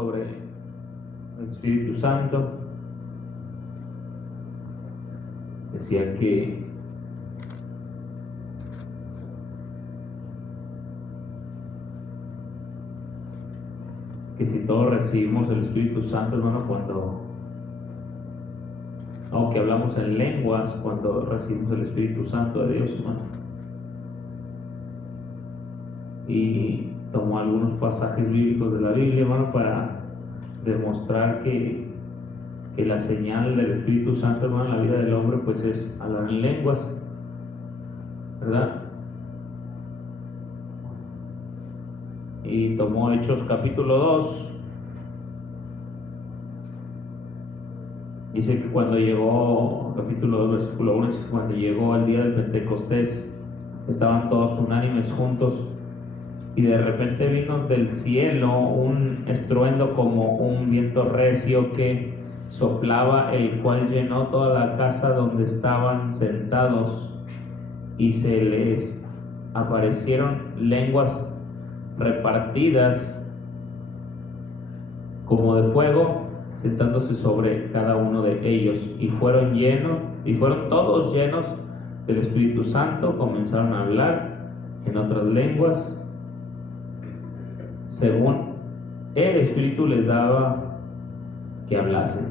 sobre el Espíritu Santo. Decía que si todos recibimos el Espíritu Santo, hermano, que hablamos en lenguas cuando recibimos el Espíritu Santo de Dios, hermano. Y tomó algunos pasajes bíblicos de la Biblia, hermano, para demostrar que la señal del Espíritu Santo, hermano, en la vida del hombre, pues es hablar en lenguas, ¿verdad? Y tomó Hechos capítulo 2. Dice que cuando llegó, capítulo 2, versículo 1, dice que cuando llegó al día del Pentecostés, estaban todos unánimes juntos, y de repente vino del cielo un estruendo como un viento recio que soplaba, el cual llenó toda la casa donde estaban sentados, y se les aparecieron lenguas repartidas como de fuego, sentándose sobre cada uno de ellos, y fueron todos llenos del Espíritu Santo, comenzaron a hablar en otras lenguas según el Espíritu les daba que hablasen.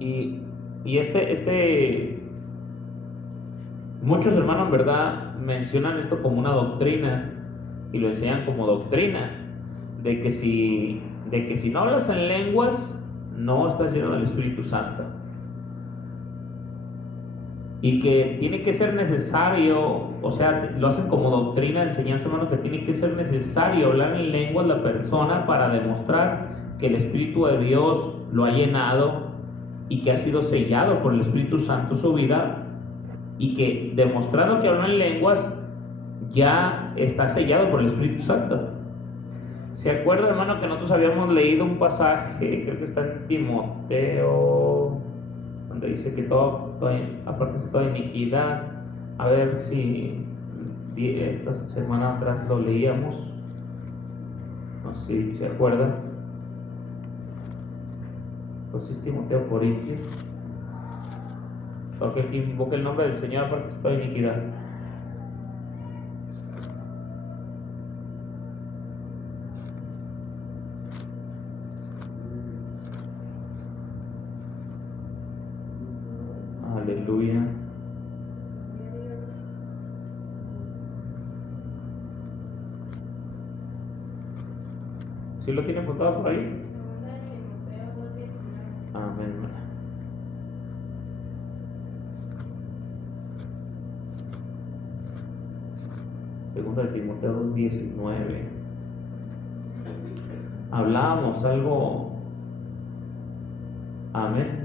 Y muchos hermanos, en verdad, mencionan esto como una doctrina y lo enseñan como doctrina de que si no hablas en lenguas, no estás lleno del Espíritu Santo, y que tiene que ser necesario, o sea, lo hacen como doctrina, enseñanza, hermano, que tiene que ser necesario hablar en lenguas la persona para demostrar que el Espíritu de Dios lo ha llenado y que ha sido sellado por el Espíritu Santo su vida, y que demostrando que habla en lenguas ya está sellado por el Espíritu Santo. ¿Se acuerda, hermano, que nosotros habíamos leído un pasaje, creo que está en Timoteo, donde dice que aparte de toda iniquidad? A ver si esta semana atrás lo leíamos, no sé si se acuerda. Entonces Timoteo, Corintios, todo aquel que invoque el nombre del Señor aparte de toda iniquidad. Aleluya. ¿Sí lo tiene apuntado por ahí? Amén. Segunda de Timoteo 2:19. Hablábamos algo. Amén.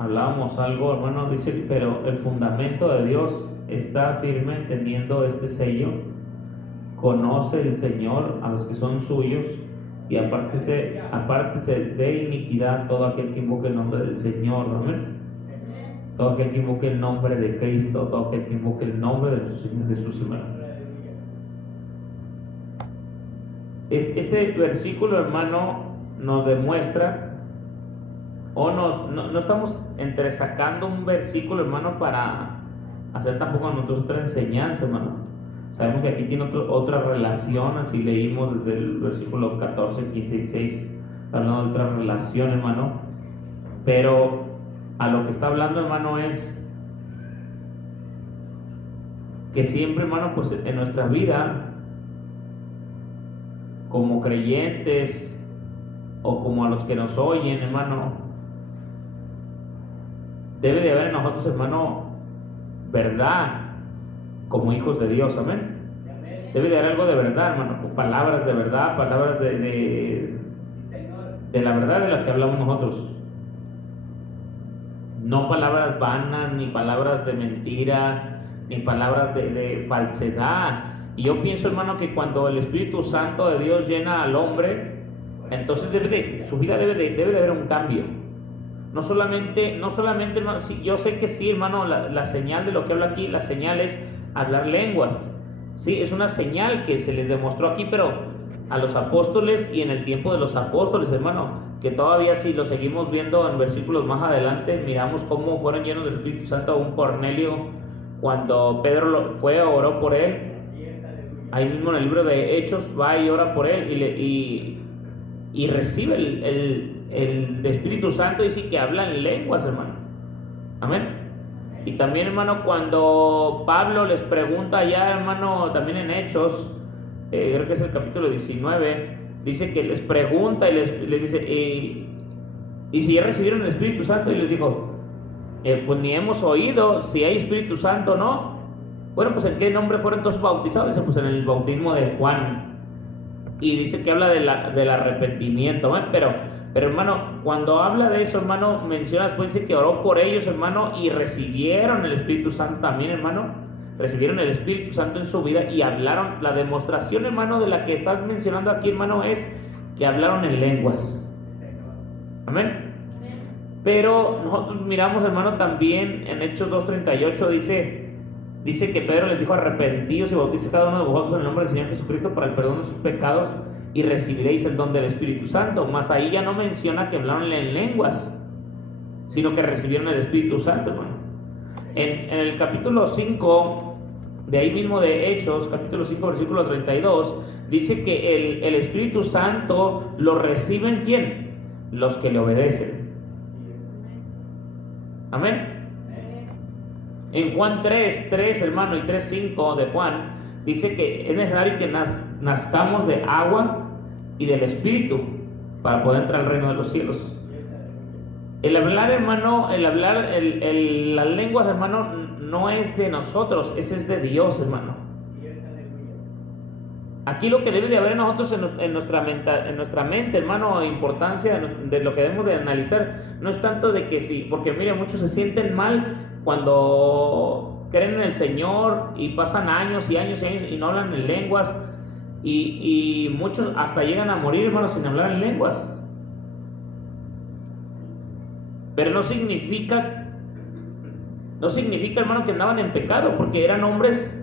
Hablábamos algo, hermano, dice, pero el fundamento de Dios está firme teniendo este sello. Conoce el Señor a los que son suyos, y apártese de iniquidad todo aquel que invoque el nombre del Señor. Amén. Todo aquel que invoque el nombre de Cristo, todo aquel que invoque el nombre de nuestro Señor Jesús, hermano. Este versículo, hermano, nos demuestra, no estamos entresacando un versículo, hermano, para hacer tampoco nosotros otra enseñanza, hermano. Sabemos que aquí tiene otra relación, así leímos desde el versículo 14, 15 y 16, hablando de otra relación, hermano. Pero a lo que está hablando, hermano, es que siempre, hermano, pues en nuestra vida, como creyentes o como a los que nos oyen, hermano, debe de haber en nosotros, hermano, verdad como hijos de Dios. Amén. Debe de haber algo de verdad, hermano, palabras de verdad, palabras de la verdad de la que hablamos nosotros. No palabras vanas, ni palabras de mentira, ni palabras de falsedad. Y yo pienso, hermano, que cuando el Espíritu Santo de Dios llena al hombre, entonces su vida debe de haber un cambio. No solamente, hermano, sí, yo sé que sí, hermano, la señal de lo que habla aquí, la señal es hablar lenguas. Sí, es una señal que se les demostró aquí, pero a los apóstoles y en el tiempo de los apóstoles, hermano, que todavía si lo seguimos viendo en versículos más adelante, miramos cómo fueron llenos del Espíritu Santo un Cornelio cuando Pedro fue a oró por él. Ahí mismo en el libro de Hechos va y ora por él y recibe el Espíritu Santo y sí que habla en lenguas, hermano. Amén. Y también, hermano, cuando Pablo les pregunta ya, hermano, también en Hechos, creo que es el capítulo 19, dice que les pregunta y les dice, ¿y si ya recibieron el Espíritu Santo? Y les dijo, pues ni hemos oído si hay Espíritu Santo o no. Bueno, pues ¿en qué nombre fueron todos bautizados? Dice, pues en el bautismo de Juan. Y dice que habla del arrepentimiento, ¿eh? Pero hermano, cuando habla de eso, hermano, menciona después, dice que oró por ellos, hermano, y recibieron el Espíritu Santo también, hermano. Recibieron el Espíritu Santo en su vida y hablaron. La demostración, hermano, de la que estás mencionando aquí, hermano, es que hablaron en lenguas. Amén. Pero nosotros miramos, hermano, también en Hechos 2:38 dice que Pedro les dijo, arrepentidos y bautice cada uno de vosotros en el nombre del Señor Jesucristo para el perdón de sus pecados y recibiréis el don del Espíritu Santo. Mas ahí ya no menciona que hablaron en lenguas, sino que recibieron el Espíritu Santo, hermano. En el capítulo 5, de ahí mismo de Hechos, capítulo 5, versículo 32, dice que el Espíritu Santo lo reciben, ¿quién? Los que le obedecen. Amén. En Juan 3, hermano, y 3:5 de Juan, dice que es necesario que nazcamos de agua y del Espíritu para poder entrar al reino de los cielos. El hablar, hermano, las lenguas, hermano, no es de nosotros, ese es de Dios, hermano. Aquí lo que debe de haber en nosotros, en nuestra mente, hermano, importancia de lo que debemos de analizar, no es tanto de que sí, porque mire, muchos se sienten mal cuando creen en el Señor y pasan años y años y años y no hablan en lenguas, y muchos hasta llegan a morir, hermano, sin hablar en lenguas. Pero no significa, hermano, que andaban en pecado, porque eran hombres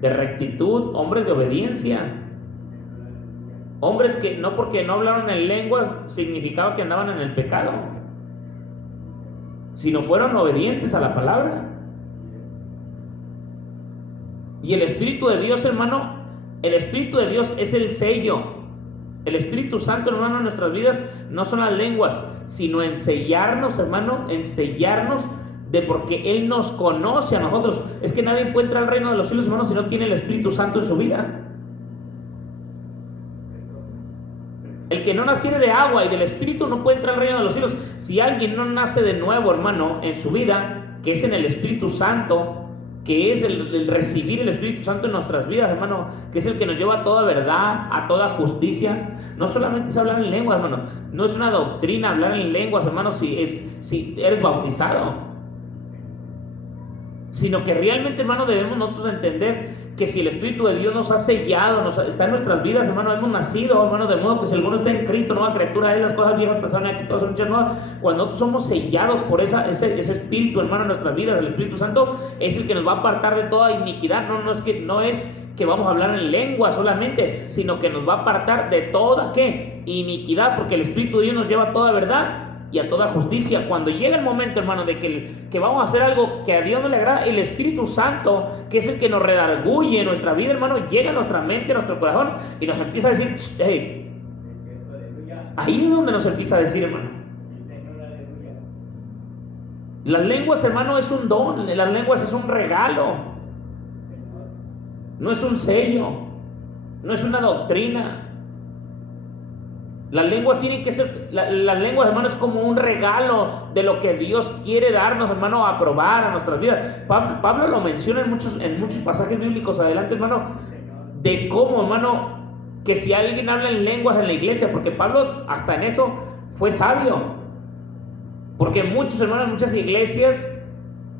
de rectitud, hombres de obediencia. Hombres que no porque no hablaron en lenguas significaba que andaban en el pecado, sino fueron obedientes a la palabra. Y el Espíritu de Dios, hermano, el Espíritu de Dios es el sello. El Espíritu Santo, hermano, en nuestras vidas no son las lenguas, sino ensellarnos, hermano, ensellarnos de porque Él nos conoce a nosotros. Es que nadie puede entrar al reino de los cielos, hermano, si no tiene el Espíritu Santo en su vida. El que no naciere de agua y del Espíritu no puede entrar al reino de los cielos. Si alguien no nace de nuevo, hermano, en su vida, que es en el Espíritu Santo, que es el recibir el Espíritu Santo en nuestras vidas, hermano, que es el que nos lleva a toda verdad, a toda justicia. No solamente es hablar en lenguas, hermano, no es una doctrina hablar en lenguas, hermano, si eres bautizado, sino que realmente, hermano, debemos nosotros entender que si el Espíritu de Dios nos ha sellado, está en nuestras vidas, hermano, hemos nacido, hermano, de modo que si alguno está en Cristo, nueva criatura es, las cosas viejas pasaron, aquí todas son hechas nuevas. Cuando nosotros somos sellados por ese Espíritu, hermano, en nuestras vidas, el Espíritu Santo es el que nos va a apartar de toda iniquidad. No es que vamos a hablar en lengua solamente, sino que nos va a apartar de toda, ¿qué? Iniquidad, porque el Espíritu de Dios nos lleva a toda verdad y a toda justicia. Cuando llega el momento, hermano, de que vamos a hacer algo que a Dios no le agrada, el Espíritu Santo, que es el que nos redarguye en nuestra vida, hermano, llega a nuestra mente, a nuestro corazón y nos empieza a decir, hey, ahí es donde nos empieza a decir, hermano. Las lenguas, hermano, es un don, las lenguas es un regalo, no es un sello, no es una doctrina. Las lenguas tienen que ser, las lenguas, hermano, es como un regalo de lo que Dios quiere darnos, hermano, a probar a nuestras vidas. Pablo lo menciona en muchos pasajes bíblicos adelante, hermano, de cómo, hermano, que si alguien habla en lenguas en la iglesia, porque Pablo hasta en eso fue sabio, porque muchos, hermanos, en muchas iglesias,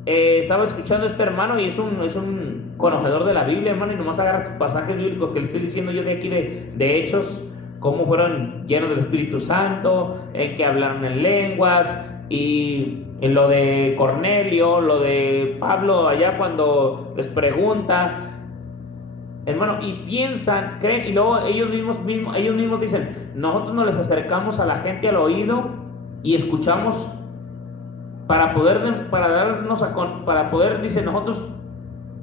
estaba escuchando a este hermano y es un conocedor de la Biblia, hermano, y nomás agarra estos pasajes bíblicos que le estoy diciendo yo de aquí de Hechos, cómo fueron llenos del Espíritu Santo, que hablaron en lenguas, y en lo de Cornelio, lo de Pablo allá cuando les pregunta, hermano, y piensan, creen, y luego ellos mismos dicen, nosotros nos les acercamos a la gente al oído y escuchamos para poder dice, nosotros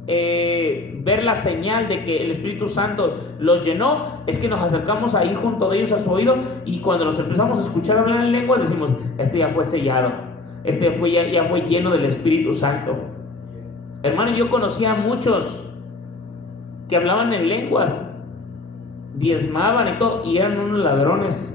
ver la señal de que el Espíritu Santo los llenó, es que nos acercamos ahí junto de ellos a su oído, y cuando los empezamos a escuchar hablar en lengua decimos, este ya fue sellado, este ya fue lleno del Espíritu Santo. Hermano, yo conocía a muchos que hablaban en lenguas, diezmaban y todo, y eran unos ladrones.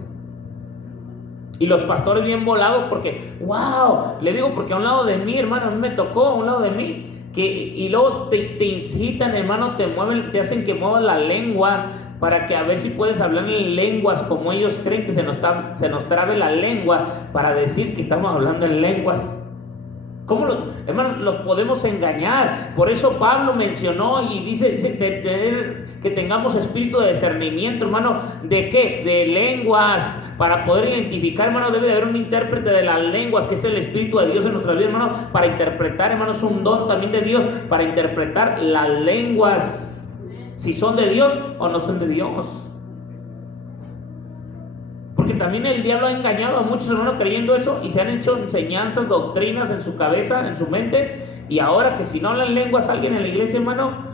Y los pastores bien volados porque, wow, le digo, porque a un lado de mí, hermano, a mí me tocó, a un lado de mí, y luego te incitan, hermano, te hacen que muevas la lengua para que a ver si puedes hablar en lenguas como ellos creen, que se nos trabe la lengua para decir que estamos hablando en lenguas. ¿Cómo hermano, los podemos engañar? Por eso Pablo mencionó y dice que tengamos espíritu de discernimiento, hermano. ¿De qué? De lenguas, para poder identificar, hermano. Debe de haber un intérprete de las lenguas, que es el Espíritu de Dios en nuestra vida, hermano, para interpretar, hermano. Es un don también de Dios para interpretar las lenguas, si son de Dios o no son de Dios. Porque también el diablo ha engañado a muchos hermanos creyendo eso, y se han hecho enseñanzas, doctrinas en su cabeza, en su mente, y ahora que si no hablan lenguas alguien en la iglesia, hermano,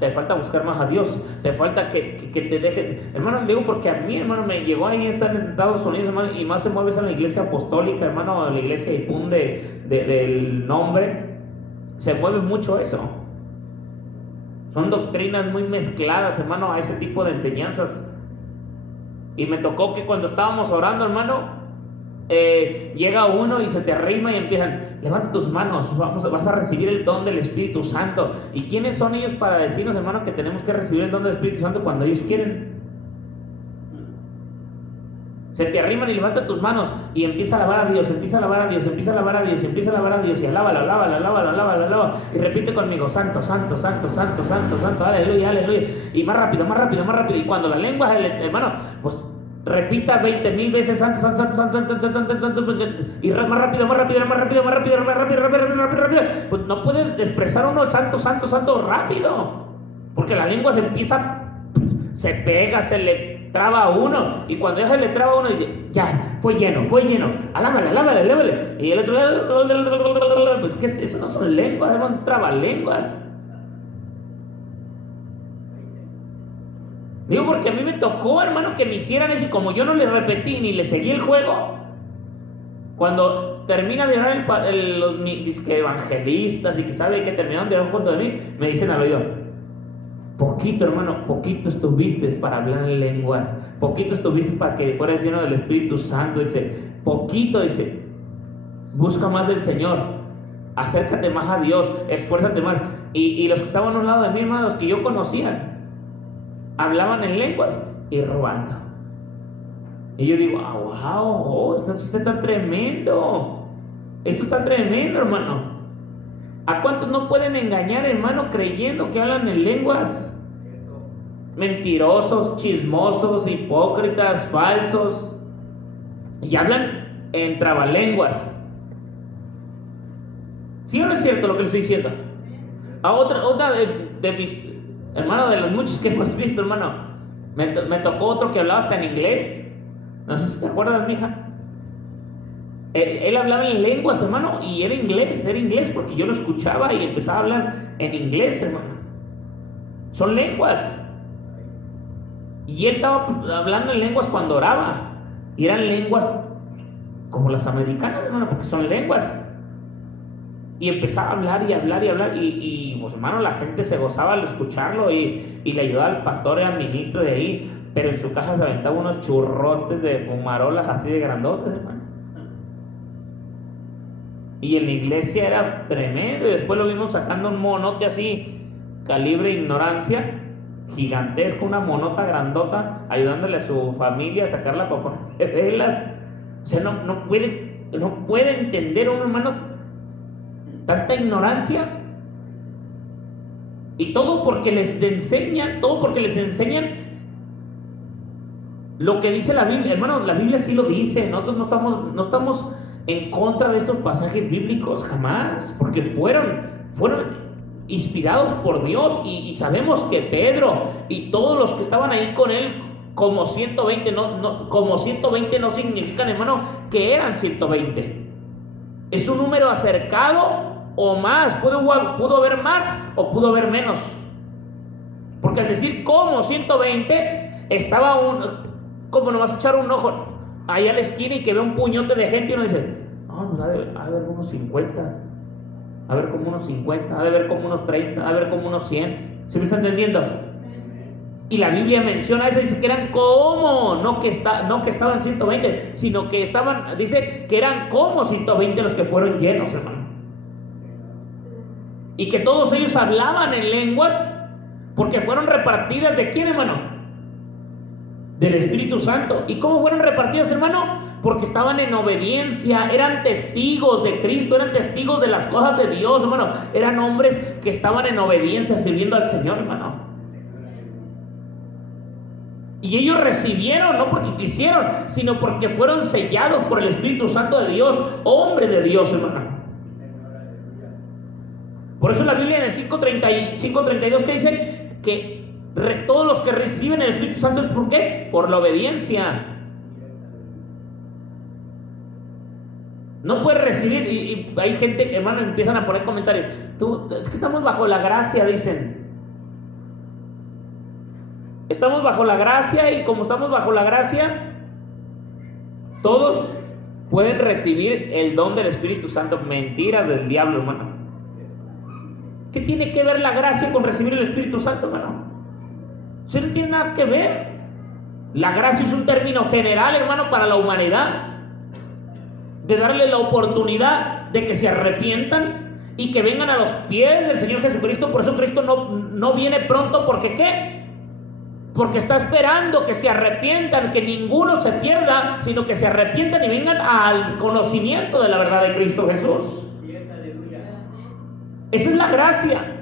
te falta buscar más a Dios, te falta que te dejen, hermano. Le digo porque a mí, hermano, me llegó ahí en Estados Unidos, hermano, y más se mueve esa en la iglesia apostólica, hermano, la iglesia Ipún del nombre, se mueve mucho eso. Son doctrinas muy mezcladas, hermano, a ese tipo de enseñanzas. Y me tocó que cuando estábamos orando, hermano, llega uno y se te arrima y empiezan, levanta tus manos, vas a recibir el don del Espíritu Santo. ¿Y quiénes son ellos para decirnos, hermano, que tenemos que recibir el don del Espíritu Santo cuando ellos quieren? Se te arriman y levanta tus manos y empieza a alabar a Dios, empieza a alabar a Dios, empieza a alabar a Dios, empieza a alabar a Dios, y alábalo, y repite conmigo, santo, santo, santo, santo, santo, santo, aleluya, aleluya, y más rápido, y cuando la lengua, hermano, pues repita 20,000 veces santo, santo, santo, santo, santo, santo, santo, y más rápido, pues no puede expresar uno santo, santo, santo rápido, porque la lengua se pega, se le traba a uno, y cuando ya se le traba a uno, ya, fue lleno, alábale, y el otro, pues que eso no son lenguas, son trabalenguas. Digo porque a mí me tocó, hermano, que me hicieran eso, y como yo no les repetí ni les seguí el juego, cuando termina de orar los disque evangelistas y que sabe que terminaron de orar junto de mí, me dicen al oído, poquito, hermano, poquito estuviste para hablar en lenguas, poquito estuviste para que fueras lleno del Espíritu Santo. Dice, poquito, dice, busca más del Señor, acércate más a Dios, esfuérzate más. Y los que estaban a un lado de mí, hermano, los que yo conocía, hablaban en lenguas y robando. Y yo digo, wow, esto está tremendo, esto está tremendo, hermano. ¿A cuántos no pueden engañar, hermano, creyendo que hablan en lenguas? Mentirosos, chismosos, hipócritas, falsos, y hablan en trabalenguas. ¿Sí o no es cierto lo que les estoy diciendo? A otra de mis hermanos, de los muchos que hemos visto, hermano, me tocó otro que hablaba hasta en inglés. No sé si te acuerdas, mija. Él hablaba en lenguas, hermano, y era inglés, porque yo lo escuchaba y empezaba a hablar en inglés, hermano. Son lenguas. Y él estaba hablando en lenguas cuando oraba, y eran lenguas como las americanas, hermano, porque son lenguas. Y empezaba a hablar, y pues, hermano, la gente se gozaba al escucharlo, y le ayudaba al pastor y al ministro de ahí, pero en su casa se aventaba unos churrotes de fumarolas así de grandotes, hermano. Y en la iglesia era tremendo, y después lo vimos sacando un monote así, calibre ignorancia, gigantesco, una monota grandota, ayudándole a su familia a sacarla para ponerle velas. O sea, no puede entender un hermano tanta ignorancia. Y todo porque les enseñan lo que dice la Biblia. Hermano, la Biblia sí lo dice. Nosotros no estamos en contra de estos pasajes bíblicos, jamás, porque fueron inspirados por Dios, y sabemos que Pedro y todos los que estaban ahí con él, como 120, como 120 no significan, hermano, que eran 120. Es un número acercado o más, pudo haber más o pudo haber menos. Porque al decir como 120, estaba como no vas a echar un ojo ahí a la esquina y que ve un puñote de gente y uno dice, no, pues a ver unos 50, a ver como unos 50, a ver como unos 30, a ver como unos 100. ¿Se me está entendiendo? Y la Biblia menciona eso, dice que eran como, no que estaban 120, sino que dice que eran como 120 los que fueron llenos, hermano. Y que todos ellos hablaban en lenguas, porque fueron repartidas ¿de quién, hermano? Del Espíritu Santo. ¿Y cómo fueron repartidas, hermano? Porque estaban en obediencia, eran testigos de Cristo, eran testigos de las cosas de Dios, hermano. Eran hombres que estaban en obediencia sirviendo al Señor, hermano. Y ellos recibieron, no porque quisieron, sino porque fueron sellados por el Espíritu Santo de Dios, hombres de Dios, hermano. Por eso la Biblia en el 5:32 que dice que todos los que reciben el Espíritu Santo es ¿por qué? Por la obediencia. No puedes recibir, y hay gente que, hermano, empiezan a poner comentarios. Es que estamos bajo la gracia, dicen. Estamos bajo la gracia, y como estamos bajo la gracia, todos pueden recibir el don del Espíritu Santo. Mentira del diablo, hermano. ¿Qué tiene que ver la gracia con recibir el Espíritu Santo, hermano? Eso no tiene nada que ver. La gracia es un término general, hermano, para la humanidad, de darle la oportunidad de que se arrepientan y que vengan a los pies del Señor Jesucristo. Por eso Cristo no viene pronto, porque ¿qué? Porque está esperando que se arrepientan, que ninguno se pierda, sino que se arrepientan y vengan al conocimiento de la verdad de Cristo Jesús. Esa es la gracia.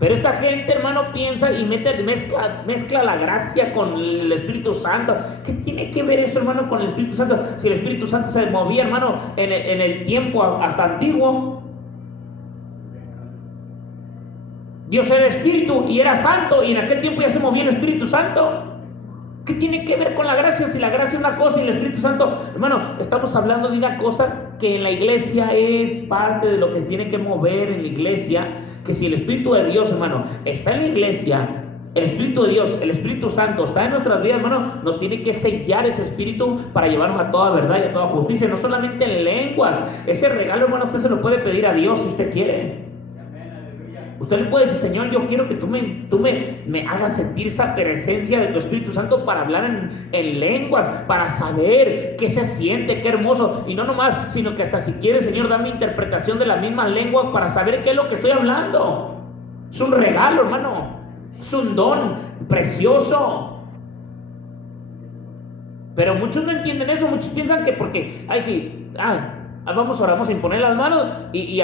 Pero esta gente, hermano, piensa y mezcla la gracia con el Espíritu Santo. ¿Qué tiene que ver eso, hermano, con el Espíritu Santo? Si el Espíritu Santo se movía, hermano, en el tiempo hasta antiguo. Dios era Espíritu y era Santo, y en aquel tiempo ya se movía el Espíritu Santo. ¿Qué tiene que ver con la gracia? Si la gracia es una cosa y el Espíritu Santo, hermano, estamos hablando de una cosa que en la iglesia es parte de lo que tiene que mover en la iglesia. Que si el Espíritu de Dios, hermano, está en la iglesia, el Espíritu de Dios, el Espíritu Santo está en nuestras vidas, hermano, nos tiene que sellar ese Espíritu para llevarnos a toda verdad y a toda justicia, no solamente en lenguas. Ese regalo, hermano, usted se lo puede pedir a Dios si usted quiere. Usted le puede decir, Señor, yo quiero que tú me hagas sentir esa presencia de tu Espíritu Santo para hablar en lenguas, para saber qué se siente, qué hermoso. Y no nomás, sino que hasta si quieres, Señor, dame interpretación de la misma lengua para saber qué es lo que estoy hablando. Es un regalo, hermano. Es un don precioso. Pero muchos no entienden eso. Muchos piensan que porque, vamos a orar, vamos a imponer las manos y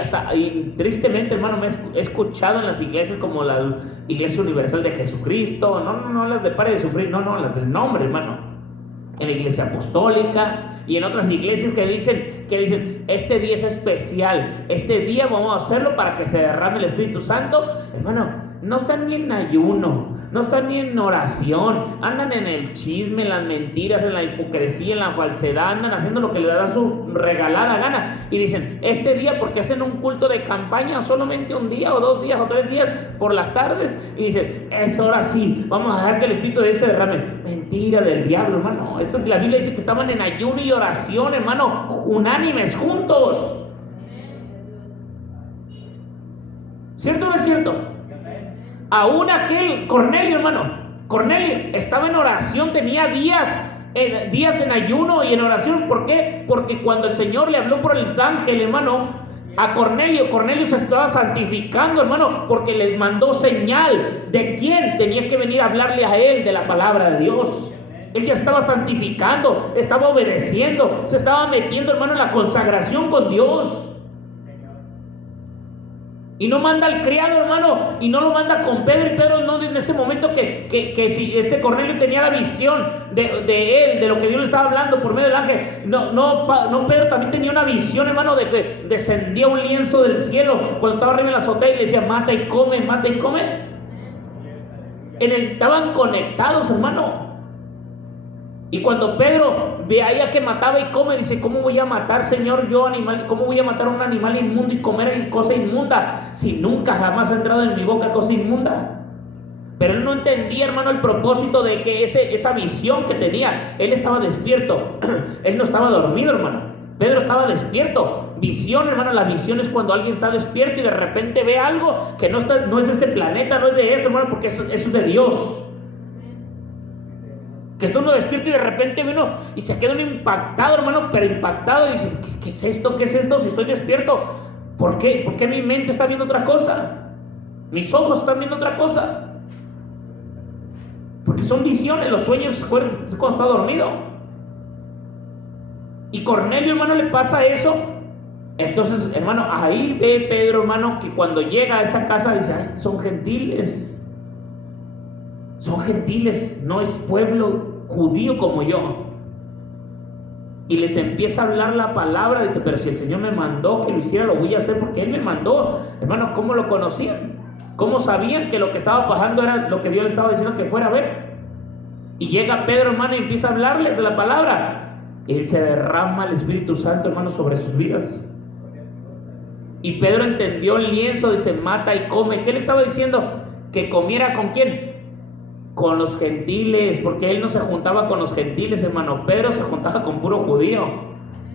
tristemente, hermano, me he escuchado en las iglesias como la Iglesia Universal de Jesucristo, no las de Pare de Sufrir, no, las del nombre, hermano, en la Iglesia Apostólica y en otras iglesias que dicen este día es especial, este día vamos a hacerlo para que se derrame el Espíritu Santo. Hermano, no están ni en ayuno, no están ni en oración, andan en el chisme, en las mentiras, en la hipocresía, en la falsedad, andan haciendo lo que les da su regalada gana. Y dicen, este día, porque hacen un culto de campaña solamente un día o 2 días o 3 días por las tardes, y dicen, es hora sí, vamos a dejar que el Espíritu de Dios se derrame. Mentira del diablo, hermano. La Biblia dice que estaban en ayuno y oración, hermano, unánimes, juntos. ¿Cierto o no es cierto? Aún aquel Cornelio, hermano, Cornelio estaba en oración, tenía días en ayuno y en oración. ¿Por qué? Porque cuando el Señor le habló por el ángel, hermano, a Cornelio se estaba santificando, hermano, porque le mandó señal de quién tenía que venir a hablarle a él de la palabra de Dios. Él ya estaba santificando, estaba obedeciendo, se estaba metiendo, hermano, en la consagración con Dios. Y no manda al criado, hermano, y no lo manda con Pedro. Y Pedro no, en ese momento que si Cornelio tenía la visión de él, de lo que Dios le estaba hablando por medio del ángel. No, Pedro también tenía una visión, hermano, de que descendía un lienzo del cielo cuando estaba arriba en la azotea y le decía, mata y come, mata y come. Estaban conectados, hermano. Y cuando Pedro veía que mataba y come, dice, ¿cómo voy a matar, Señor, yo animal? ¿Cómo voy a matar a un animal inmundo y comer cosa inmunda si nunca jamás ha entrado en mi boca cosa inmunda? Pero él no entendía, hermano, el propósito de que esa visión que tenía. Él estaba despierto. Él no estaba dormido, hermano. Pedro estaba despierto. Visión, hermano, la visión es cuando alguien está despierto y de repente ve algo que no es de este planeta, no es de esto, hermano, porque eso es de Dios. Que está uno despierto y de repente vino y se queda uno impactado, hermano, pero impactado y dice, ¿qué es esto? ¿Qué es esto? Si estoy despierto, ¿por qué? ¿Por qué mi mente está viendo otra cosa? Mis ojos están viendo otra cosa. Porque son visiones, los sueños, acuérdense, es cuando está dormido. Y Cornelio, hermano, le pasa eso. Entonces, hermano, ahí ve Pedro, hermano, que cuando llega a esa casa dice, son gentiles. Son gentiles, no es pueblo judío como yo. Y les empieza a hablar la palabra. Dice, pero si el Señor me mandó que lo hiciera, lo voy a hacer porque Él me mandó. Hermano, ¿cómo lo conocían? ¿Cómo sabían que lo que estaba pasando era lo que Dios les estaba diciendo que fuera a ver? Y llega Pedro, hermano, y empieza a hablarles de la palabra. Y se derrama el Espíritu Santo, hermano, sobre sus vidas. Y Pedro entendió el lienzo, dice, mata y come. ¿Qué le estaba diciendo? Que comiera ¿con quién? Con los gentiles, porque él no se juntaba con los gentiles, hermano. Pedro se juntaba con puro judío.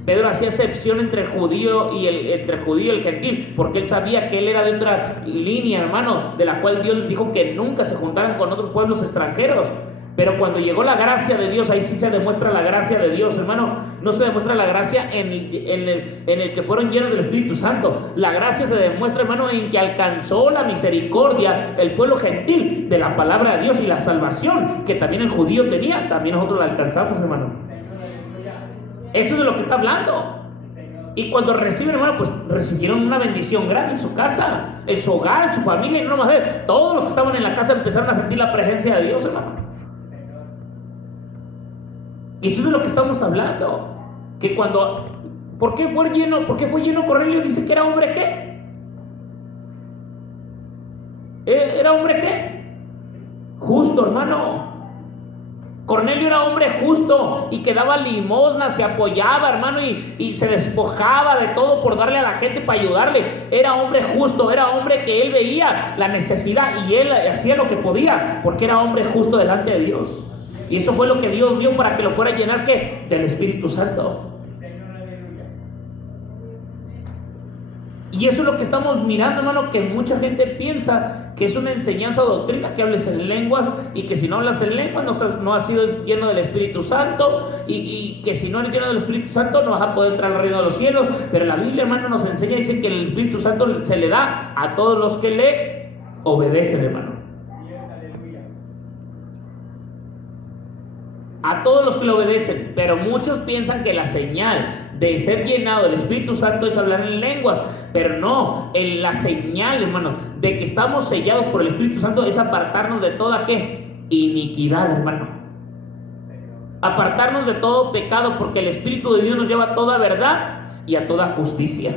Pedro hacía excepción entre el judío y el gentil, porque él sabía que él era de otra línea, hermano, de la cual Dios les dijo que nunca se juntaran con otros pueblos extranjeros. Pero cuando llegó la gracia de Dios, ahí sí se demuestra la gracia de Dios, hermano. No se demuestra la gracia en el que fueron llenos del Espíritu Santo. La gracia se demuestra, hermano, en que alcanzó la misericordia el pueblo gentil de la palabra de Dios, y la salvación que también el judío tenía, también nosotros la alcanzamos, hermano. Eso es de lo que está hablando. Y cuando reciben, hermano, pues recibieron una bendición grande en su casa, en su hogar, en su familia, y no más de todos los que estaban en la casa empezaron a sentir la presencia de Dios, hermano. Y eso es de lo que estamos hablando. Que cuando, ¿por qué fue lleno Cornelio? Dice que era hombre ¿qué? ¿Era hombre qué? Justo, hermano. Cornelio era hombre justo y que daba limosna, se apoyaba, hermano, y se despojaba de todo por darle a la gente para ayudarle. Era hombre justo, era hombre que él veía la necesidad y él hacía lo que podía, porque era hombre justo delante de Dios. Y eso fue lo que Dios vio para que lo fuera a llenar, ¿qué? Del Espíritu Santo. Y eso es lo que estamos mirando, hermano, que mucha gente piensa que es una enseñanza o doctrina, que hables en lenguas, y que si no hablas en lenguas no has sido lleno del Espíritu Santo, y que si no eres lleno del Espíritu Santo no vas a poder entrar al reino de los cielos. Pero la Biblia, hermano, nos enseña, dice que el Espíritu Santo se le da a todos los que le obedecen, hermano. A todos los que le obedecen. Pero muchos piensan que la señal de ser llenado del Espíritu Santo es hablar en lenguas. Pero no, la señal, hermano, de que estamos sellados por el Espíritu Santo es apartarnos de toda ¿qué? Iniquidad, hermano. Apartarnos de todo pecado, porque el Espíritu de Dios nos lleva a toda verdad y a toda justicia.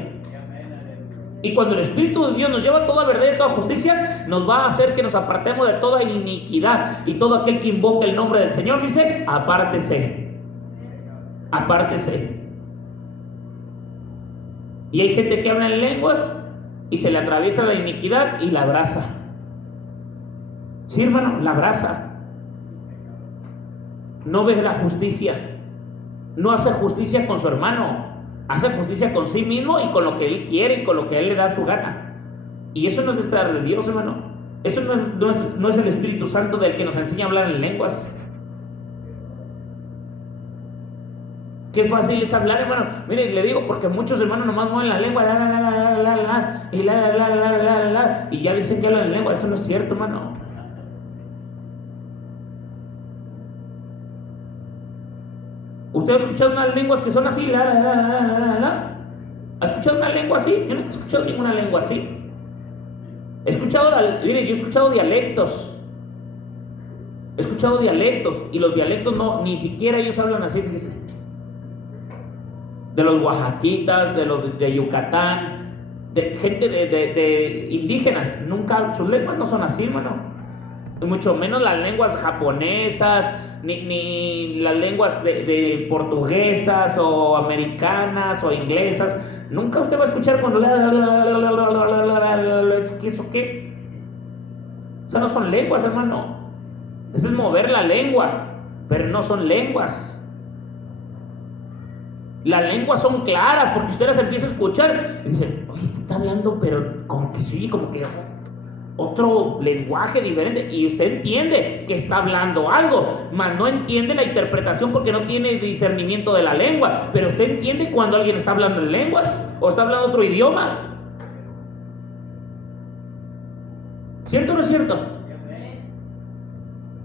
Y cuando el Espíritu de Dios nos lleva a toda verdad y a toda justicia, nos va a hacer que nos apartemos de toda iniquidad. Y todo aquel que invoca el nombre del Señor dice, apártese. Apártese. Y hay gente que habla en lenguas y se le atraviesa la iniquidad y la abraza. Sí, hermano, la abraza. No ve la justicia. No hace justicia con su hermano. Hace justicia con sí mismo y con lo que él quiere y con lo que él le da su gana. Y eso no es estar de Dios, hermano. Eso no es el Espíritu Santo del que nos enseña a hablar en lenguas. Qué fácil es hablar, hermano. Mire, le digo, porque muchos hermanos nomás mueven la lengua, y ya dicen que hablan en lengua. Eso no es cierto, hermano. ¿Usted ha escuchado unas lenguas que son así? ¿Ha escuchado una lengua así? Yo no he escuchado ninguna lengua así. Mire, yo he escuchado dialectos. Y los dialectos no, ni siquiera ellos hablan así, fíjese. De los oaxaquitas, de los de Yucatán, de gente de indígenas, nunca, sus lenguas no son así, hermano. Y mucho menos las lenguas japonesas, ni las lenguas de portuguesas o americanas o inglesas. Nunca usted va a escuchar cuando ¿eso qué? O sea, no son lenguas, hermano. Eso es mover la lengua, pero no son lenguas. Las lenguas son claras porque usted las empieza a escuchar y dice, oye, este está hablando, pero como que sí, como que otro lenguaje diferente, y usted entiende que está hablando algo, mas no entiende la interpretación porque no tiene discernimiento de la lengua. Pero usted entiende cuando alguien está hablando en lenguas o está hablando otro idioma. ¿Cierto o no es cierto?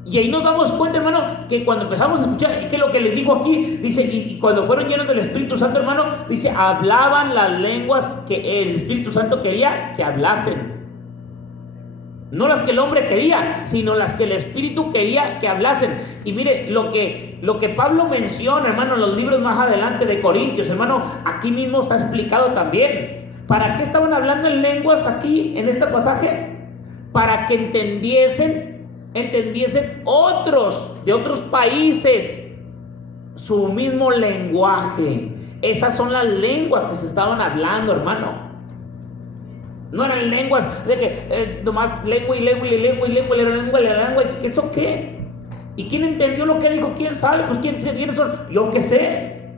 Y ahí nos damos cuenta, hermano, que cuando empezamos a escuchar, que lo que les digo aquí, dice, y cuando fueron llenos del Espíritu Santo, hermano, dice, hablaban las lenguas que el Espíritu Santo quería que hablasen. No las que el hombre quería, sino las que el Espíritu quería que hablasen. Y mire, lo que Pablo menciona, hermano, en los libros más adelante de Corintios, hermano, aquí mismo está explicado también. ¿Para qué estaban hablando en lenguas aquí, en este pasaje? Para que entendiesen otros de otros países su mismo lenguaje. Esas son las lenguas que se estaban hablando, hermano. No eran lenguas de que nomás lengua. ¿Eso qué? ¿Y quién entendió lo que dijo? ¿Quién sabe? Pues ¿quiénes son? Yo qué sé.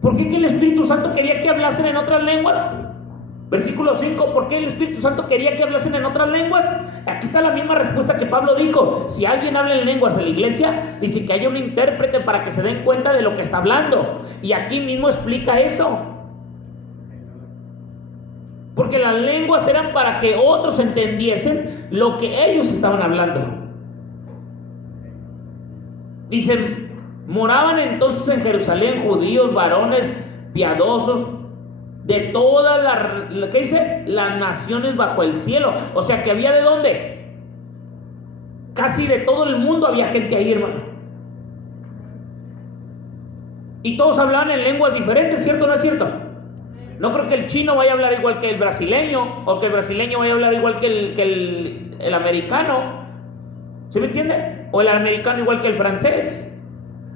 ¿Por qué que el Espíritu Santo quería que hablasen en otras lenguas? Versículo 5, ¿por qué el Espíritu Santo quería que hablasen en otras lenguas? Aquí está la misma respuesta que Pablo dijo. Si alguien habla en lenguas en la iglesia, dice que haya un intérprete para que se den cuenta de lo que está hablando. Y aquí mismo explica eso. Porque las lenguas eran para que otros entendiesen lo que ellos estaban hablando. Dicen, moraban entonces en Jerusalén judíos, varones piadosos, de todas las naciones bajo el cielo. O sea que había de dónde, casi de todo el mundo había gente ahí, hermano. Y todos hablaban en lenguas diferentes, ¿cierto o no es cierto? No creo que el chino vaya a hablar igual que el brasileño, o que el brasileño vaya a hablar igual que el americano. ¿Sí me entiende? O el americano igual que el francés.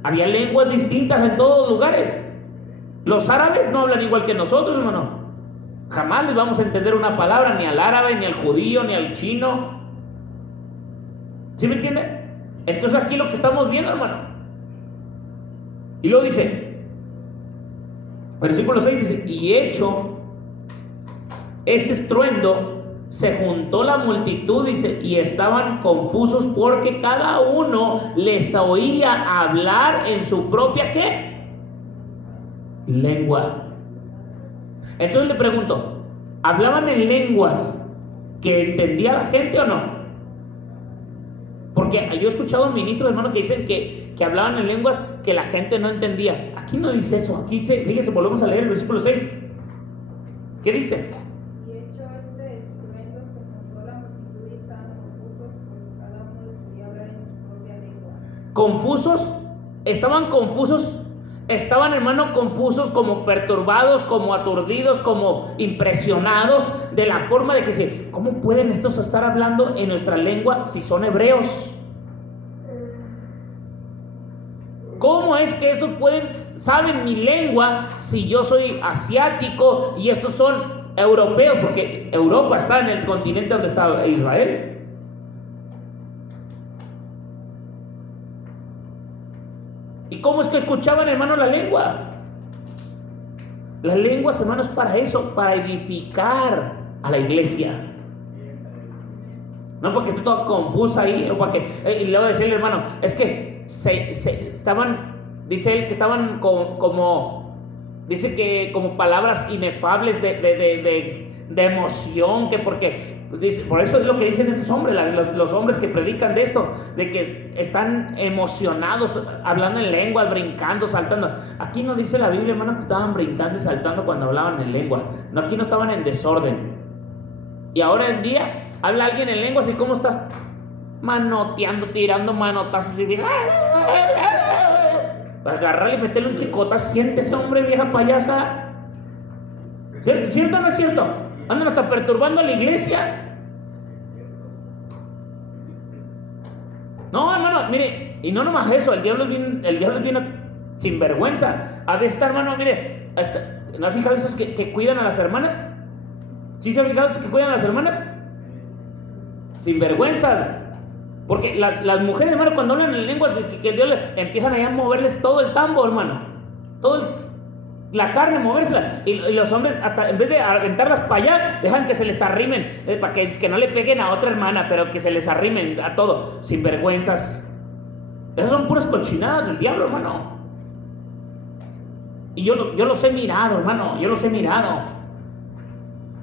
Había lenguas distintas en todos los lugares. Los árabes no hablan igual que nosotros, hermano. Jamás les vamos a entender una palabra, ni al árabe, ni al judío, ni al chino. ¿Sí me entiende? Entonces aquí lo que estamos viendo, hermano. Y luego dice, versículo 6 dice, y hecho este estruendo, se juntó la multitud, dice, y estaban confusos porque cada uno les oía hablar en su propia, ¿qué? Lengua. Entonces le pregunto, ¿hablaban en lenguas que entendía la gente o no? Porque yo he escuchado ministros, hermano, que dicen que hablaban en lenguas que la gente no entendía. Aquí no dice eso. Aquí dice, fíjese, volvemos a leer el versículo 6. ¿Qué dice? Y hecho este estruendo, se juntó la multitud y estaban confusos porque cada uno les quería hablar en su propia lengua. Confusos, estaban, hermano, confusos, como perturbados, como aturdidos, como impresionados de la forma de que se, ¿cómo pueden estos estar hablando en nuestra lengua si son hebreos? ¿Cómo es que estos saben mi lengua si yo soy asiático y estos son europeos? Porque Europa está en el continente donde está Israel. ¿Y cómo es que escuchaban, hermano, la lengua? Las lenguas, hermanos, para eso, para edificar a la iglesia. No porque tú estás confusa ahí, o porque, y le voy a decirle, hermano, es que estaban, dice él, que estaban como, dice que como palabras inefables de emoción, que porque, por eso es lo que dicen estos hombres, los hombres que predican de esto, de que están emocionados, hablando en lenguas, brincando, saltando. Aquí no dice la Biblia, hermano, que estaban brincando y saltando cuando hablaban en lengua. No, aquí no estaban en desorden. Y ahora en día, habla alguien en lenguas y ¿cómo está? Manoteando, tirando manotazos y agarrarle y meterle un chicotazo. Siéntese, hombre, vieja payasa. ¿Cierto o no es cierto? Andan hasta perturbando a la iglesia. No, hermano, mire, y no nomás eso, el diablo es bien sinvergüenza. A veces está, hermano, mire, ¿no ha fijado esos que cuidan a las hermanas? ¿Sí se ha fijado esos que cuidan a las hermanas? Sinvergüenzas. Porque las mujeres, hermano, cuando hablan en lenguas, que Dios empiezan a moverles todo el tambo, hermano. La carne, movérsela. Y los hombres, hasta en vez de aventarlas para allá, dejan que se les arrimen. Para que no le peguen a otra hermana, pero que se les arrimen a todo. Sinvergüenzas. Esas son puras cochinadas del diablo, hermano. Y yo los he mirado, hermano. Yo los he mirado.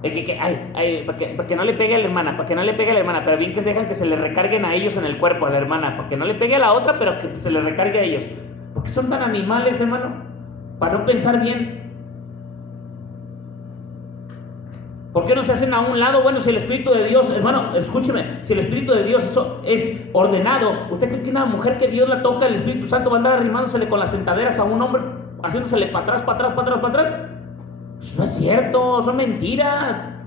Para que no le pegue a la hermana, pero bien que dejan que se le recarguen a ellos en el cuerpo, a la hermana, para que no le pegue a la otra, pero que se le recargue a ellos. Porque son tan animales, hermano, para no pensar bien. ¿Por qué no se hacen a un lado? Bueno, si el Espíritu de Dios, hermano, escúcheme, si el Espíritu de Dios eso es ordenado, ¿usted cree que una mujer que Dios la toca, el Espíritu Santo va a andar arrimándosele con las sentaderas a un hombre, haciéndosele para atrás? Pues no es cierto, son mentiras.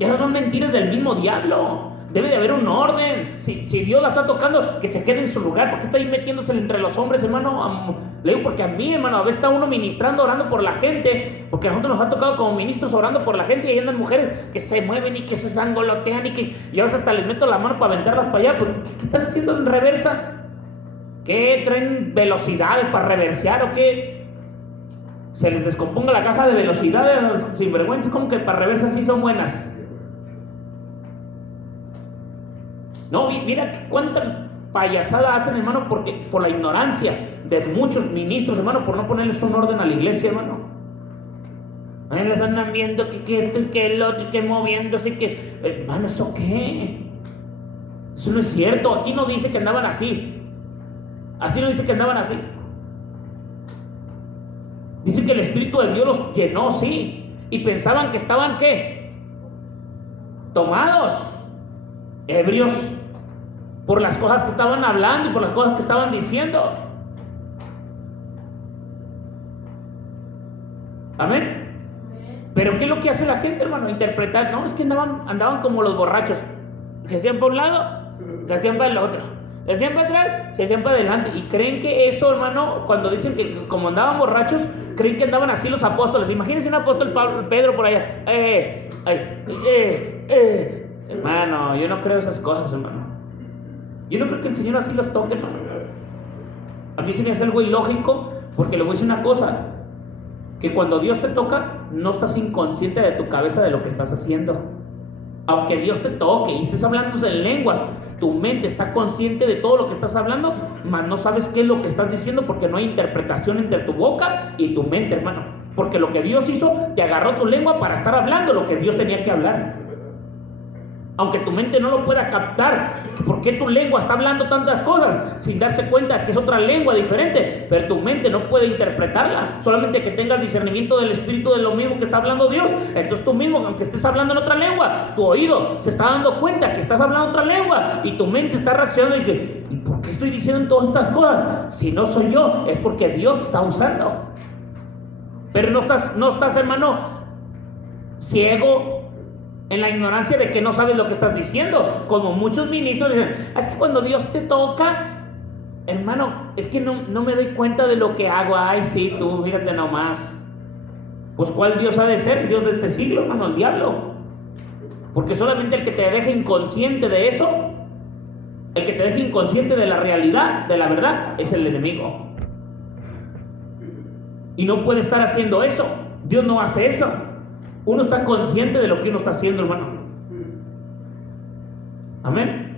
Y esas son mentiras del mismo diablo. Debe de haber un orden. Si Dios la está tocando, que se quede en su lugar. ¿Por qué está ahí metiéndose entre los hombres, hermano? Le digo porque a mí, hermano, a veces está uno ministrando, orando por la gente. Porque a nosotros nos ha tocado como ministros orando por la gente. Y ahí andan mujeres que se mueven y que se sangolotean. Y a veces hasta les meto la mano para aventarlas para allá. ¿Qué están haciendo en reversa? ¿Qué? ¿Traen velocidades para reversear o qué? Se les descomponga la caja de velocidades, sinvergüenza, como que para reversa sí son buenas. No, mira cuánta payasada hacen, hermano, porque por la ignorancia de muchos ministros, hermano, por no ponerles un orden a la iglesia, hermano. Ahí les andan viendo que esto y que el otro, y que moviéndose, que hermano, ¿eso qué? Eso no es cierto. Aquí no dice que andaban así. Así no dice que andaban así. Dice que el Espíritu de Dios los llenó, sí. Y pensaban que estaban, ¿qué? Tomados, ebrios, por las cosas que estaban hablando y por las cosas que estaban diciendo. Amén. Pero ¿qué es lo que hace la gente, hermano? Interpretar. No, es que andaban como los borrachos. Se hacían para un lado, se hacían para el otro. Se hacían para atrás, se hacían para adelante. Y creen que eso, hermano, cuando dicen que como andaban borrachos, creen que andaban así los apóstoles. Imagínense un apóstol Pedro por allá. Hermano, yo no creo esas cosas, hermano. Yo no creo que el Señor así los toque, hermano. A mí se me hace algo ilógico, porque le voy a decir una cosa. Que cuando Dios te toca, no estás inconsciente de tu cabeza de lo que estás haciendo. Aunque Dios te toque y estés hablando en lenguas, tu mente está consciente de todo lo que estás hablando, mas no sabes qué es lo que estás diciendo porque no hay interpretación entre tu boca y tu mente, hermano. Porque lo que Dios hizo, te agarró tu lengua para estar hablando lo que Dios tenía que hablar. Aunque tu mente no lo pueda captar, ¿por qué tu lengua está hablando tantas cosas sin darse cuenta que es otra lengua diferente? Pero tu mente no puede interpretarla, solamente que tengas discernimiento del Espíritu de lo mismo que está hablando Dios. Entonces tú mismo, aunque estés hablando en otra lengua, tu oído se está dando cuenta que estás hablando otra lengua y tu mente está reaccionando y que, ¿y por qué estoy diciendo todas estas cosas? Si no soy yo, es porque Dios te está usando. Pero no estás, hermano, ciego en la ignorancia de que no sabes lo que estás diciendo. Como muchos ministros dicen, es que cuando Dios te toca, hermano, es que no me doy cuenta de lo que hago. Ay, sí, tú, fíjate nomás. Pues ¿cuál Dios ha de ser? El Dios de este siglo, hermano, el diablo. Porque solamente el que te deje inconsciente de eso, el que te deje inconsciente de la realidad, de la verdad, es el enemigo. Y no puede estar haciendo eso. Dios no hace eso. Uno está consciente de lo que uno está haciendo, hermano. Amén.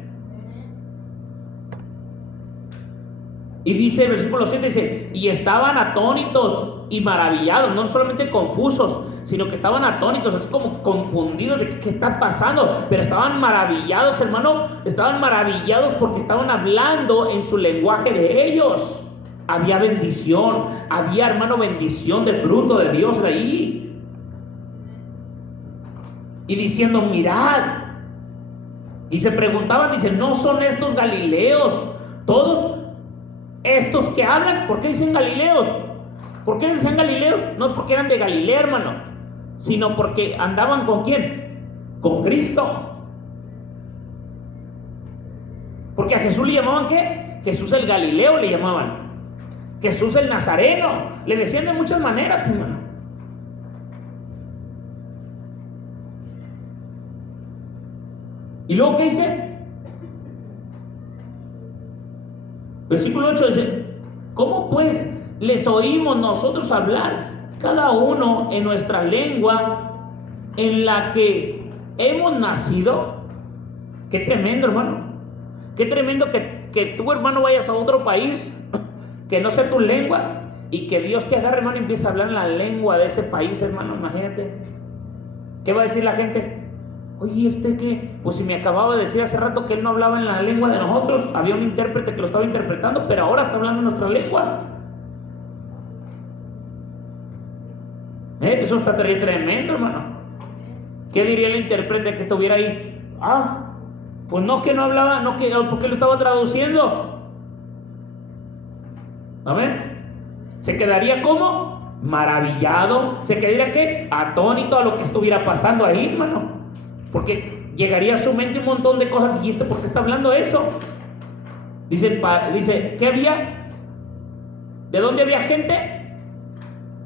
Y dice el versículo 7, dice, y estaban atónitos y maravillados, no solamente confusos, sino que estaban atónitos, así como confundidos de qué está pasando, pero estaban maravillados, hermano, estaban maravillados porque estaban hablando en su lenguaje de ellos. Había bendición, había, hermano, bendición de fruto de Dios ahí. Y diciendo, mirad, y se preguntaban, dicen, ¿no son estos galileos todos estos que hablan? ¿Por qué dicen galileos? ¿Por qué decían galileos? No porque eran de Galilea, hermano, sino porque andaban ¿con quién? Con Cristo. Porque a Jesús le llamaban ¿qué? Jesús el Galileo le llamaban. Jesús el Nazareno. Le decían de muchas maneras, hermano. ¿Y luego qué dice? Versículo 8 dice, ¿cómo pues les oímos nosotros hablar, cada uno en nuestra lengua en la que hemos nacido? Qué tremendo, hermano. Qué tremendo que tú, hermano, vayas a otro país que no sea tu lengua y que Dios te agarre, hermano, y empiece a hablar en la lengua de ese país, hermano. Imagínate. ¿Qué va a decir la gente? Oye, ¿qué? Pues si me acababa de decir hace rato que él no hablaba en la lengua de nosotros, había un intérprete que lo estaba interpretando, pero ahora está hablando en nuestra lengua. Eso está tremendo, hermano. ¿Qué diría el intérprete que estuviera ahí? Pues no, que no hablaba, no, que porque lo estaba traduciendo. Amén. Se quedaría como maravillado, se quedaría ¿qué? Atónito a lo que estuviera pasando ahí, hermano. Porque llegaría a su mente un montón de cosas. ¿Y por qué está hablando eso? Dice, ¿qué había? ¿De dónde había gente?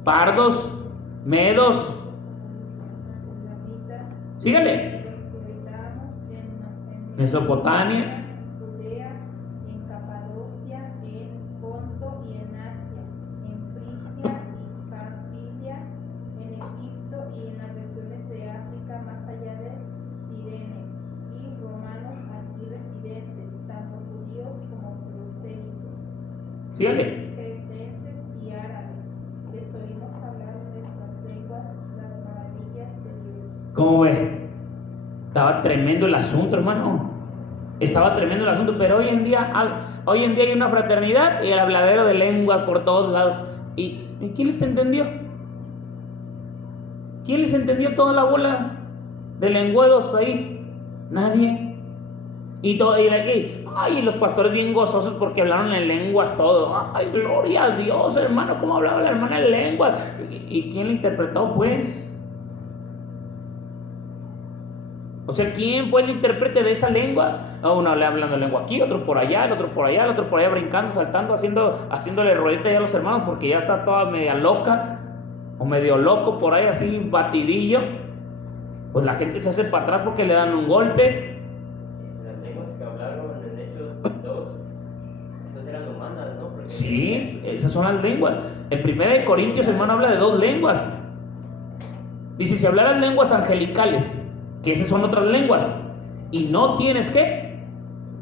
Pardos, medos. Sígale. Mesopotamia. Judea, en Capadocia, en Ponto y en Asia, en Frigia y Panfilia, en Egipto y en las regiones de África más allá de Cirene, y romanos aquí residentes, tanto judíos como prosélitos. Sígale. Cretenses y árabes, les oímos hablar en nuestras lenguas las maravillas de Dios. ¿Cómo ve? Estaba tremendo el asunto, hermano. Estaba tremendo el asunto, pero hoy en día hay una fraternidad y el habladero de lengua por todos lados. ¿Y quién les entendió? ¿Quién les entendió toda la bola de lenguados ahí? Nadie. Y los pastores bien gozosos porque hablaron en lenguas todo. Ay, gloria a Dios, hermano, cómo hablaba la hermana en lenguas. ¿Y quién le interpretó, pues? O sea, ¿quién fue el intérprete de esa lengua? Uno le hablando lengua aquí, otro por allá, el otro por allá, el otro por allá brincando, saltando, haciéndole ruedita ya a los hermanos porque ya está toda media loca o medio loco por ahí así batidillo. Pues la gente se hace para atrás porque le dan un golpe. Las lenguas que hablaron en Hechos 2, esas eran humanas, ¿no? Porque Sí, esas son las lenguas. En 1 Corintios, hermano, habla de 2 lenguas. Dice, si hablaras lenguas angelicales, que esas son otras lenguas, y no tienes ¿qué?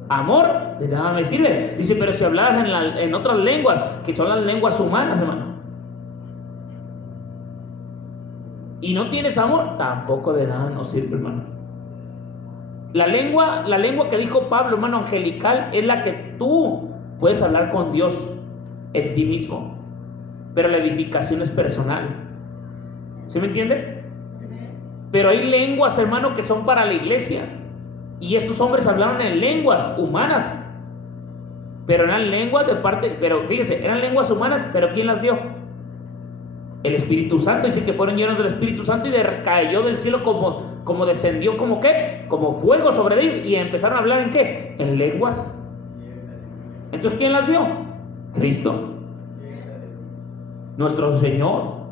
Amor, de nada me sirve. Dice, pero si hablaras en otras lenguas, que son las lenguas humanas, hermano, y no tienes amor, tampoco de nada nos sirve, hermano. La lengua que dijo Pablo, hermano, angelical, es la que tú puedes hablar con Dios en ti mismo, pero la edificación es personal. ¿Sí me entiende? Pero hay lenguas, hermano, que son para la iglesia. Y estos hombres hablaron en lenguas humanas. Pero eran lenguas pero fíjese, eran lenguas humanas, pero ¿quién las dio? El Espíritu Santo. Dice que fueron llenos del Espíritu Santo y cayó del cielo como descendió, como ¿qué? Como fuego sobre ellos. Y empezaron a hablar ¿en qué? En lenguas. Entonces, ¿quién las dio? Cristo, nuestro Señor.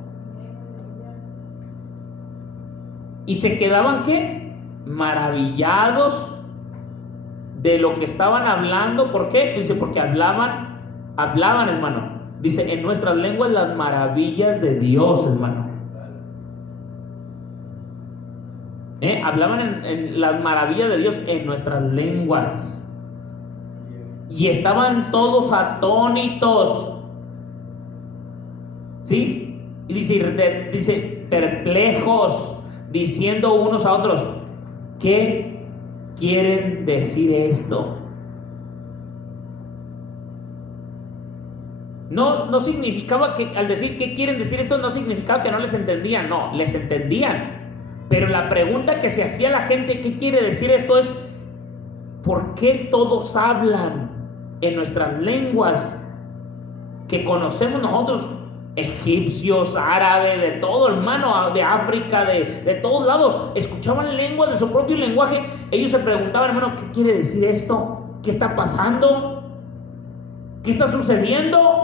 Y se quedaban ¿qué? Maravillados de lo que estaban hablando. ¿Por qué? Dice, porque hablaban, hermano. Dice, en nuestras lenguas las maravillas de Dios, hermano. Hablaban en las maravillas de Dios en nuestras lenguas. Y estaban todos atónitos. ¿Sí? Y dice perplejos, diciendo unos a otros, ¿qué quieren decir esto? No significaba que al decir qué quieren decir esto, no significaba que no les entendían, no, les entendían. Pero la pregunta que se hacía la gente, ¿qué quiere decir esto? Es, ¿por qué todos hablan en nuestras lenguas que conocemos nosotros? Egipcios, árabes, de todo, hermano, de África, de todos lados, escuchaban lenguas de su propio lenguaje. Ellos se preguntaban, hermano, ¿qué quiere decir esto? ¿Qué está pasando? ¿Qué está sucediendo?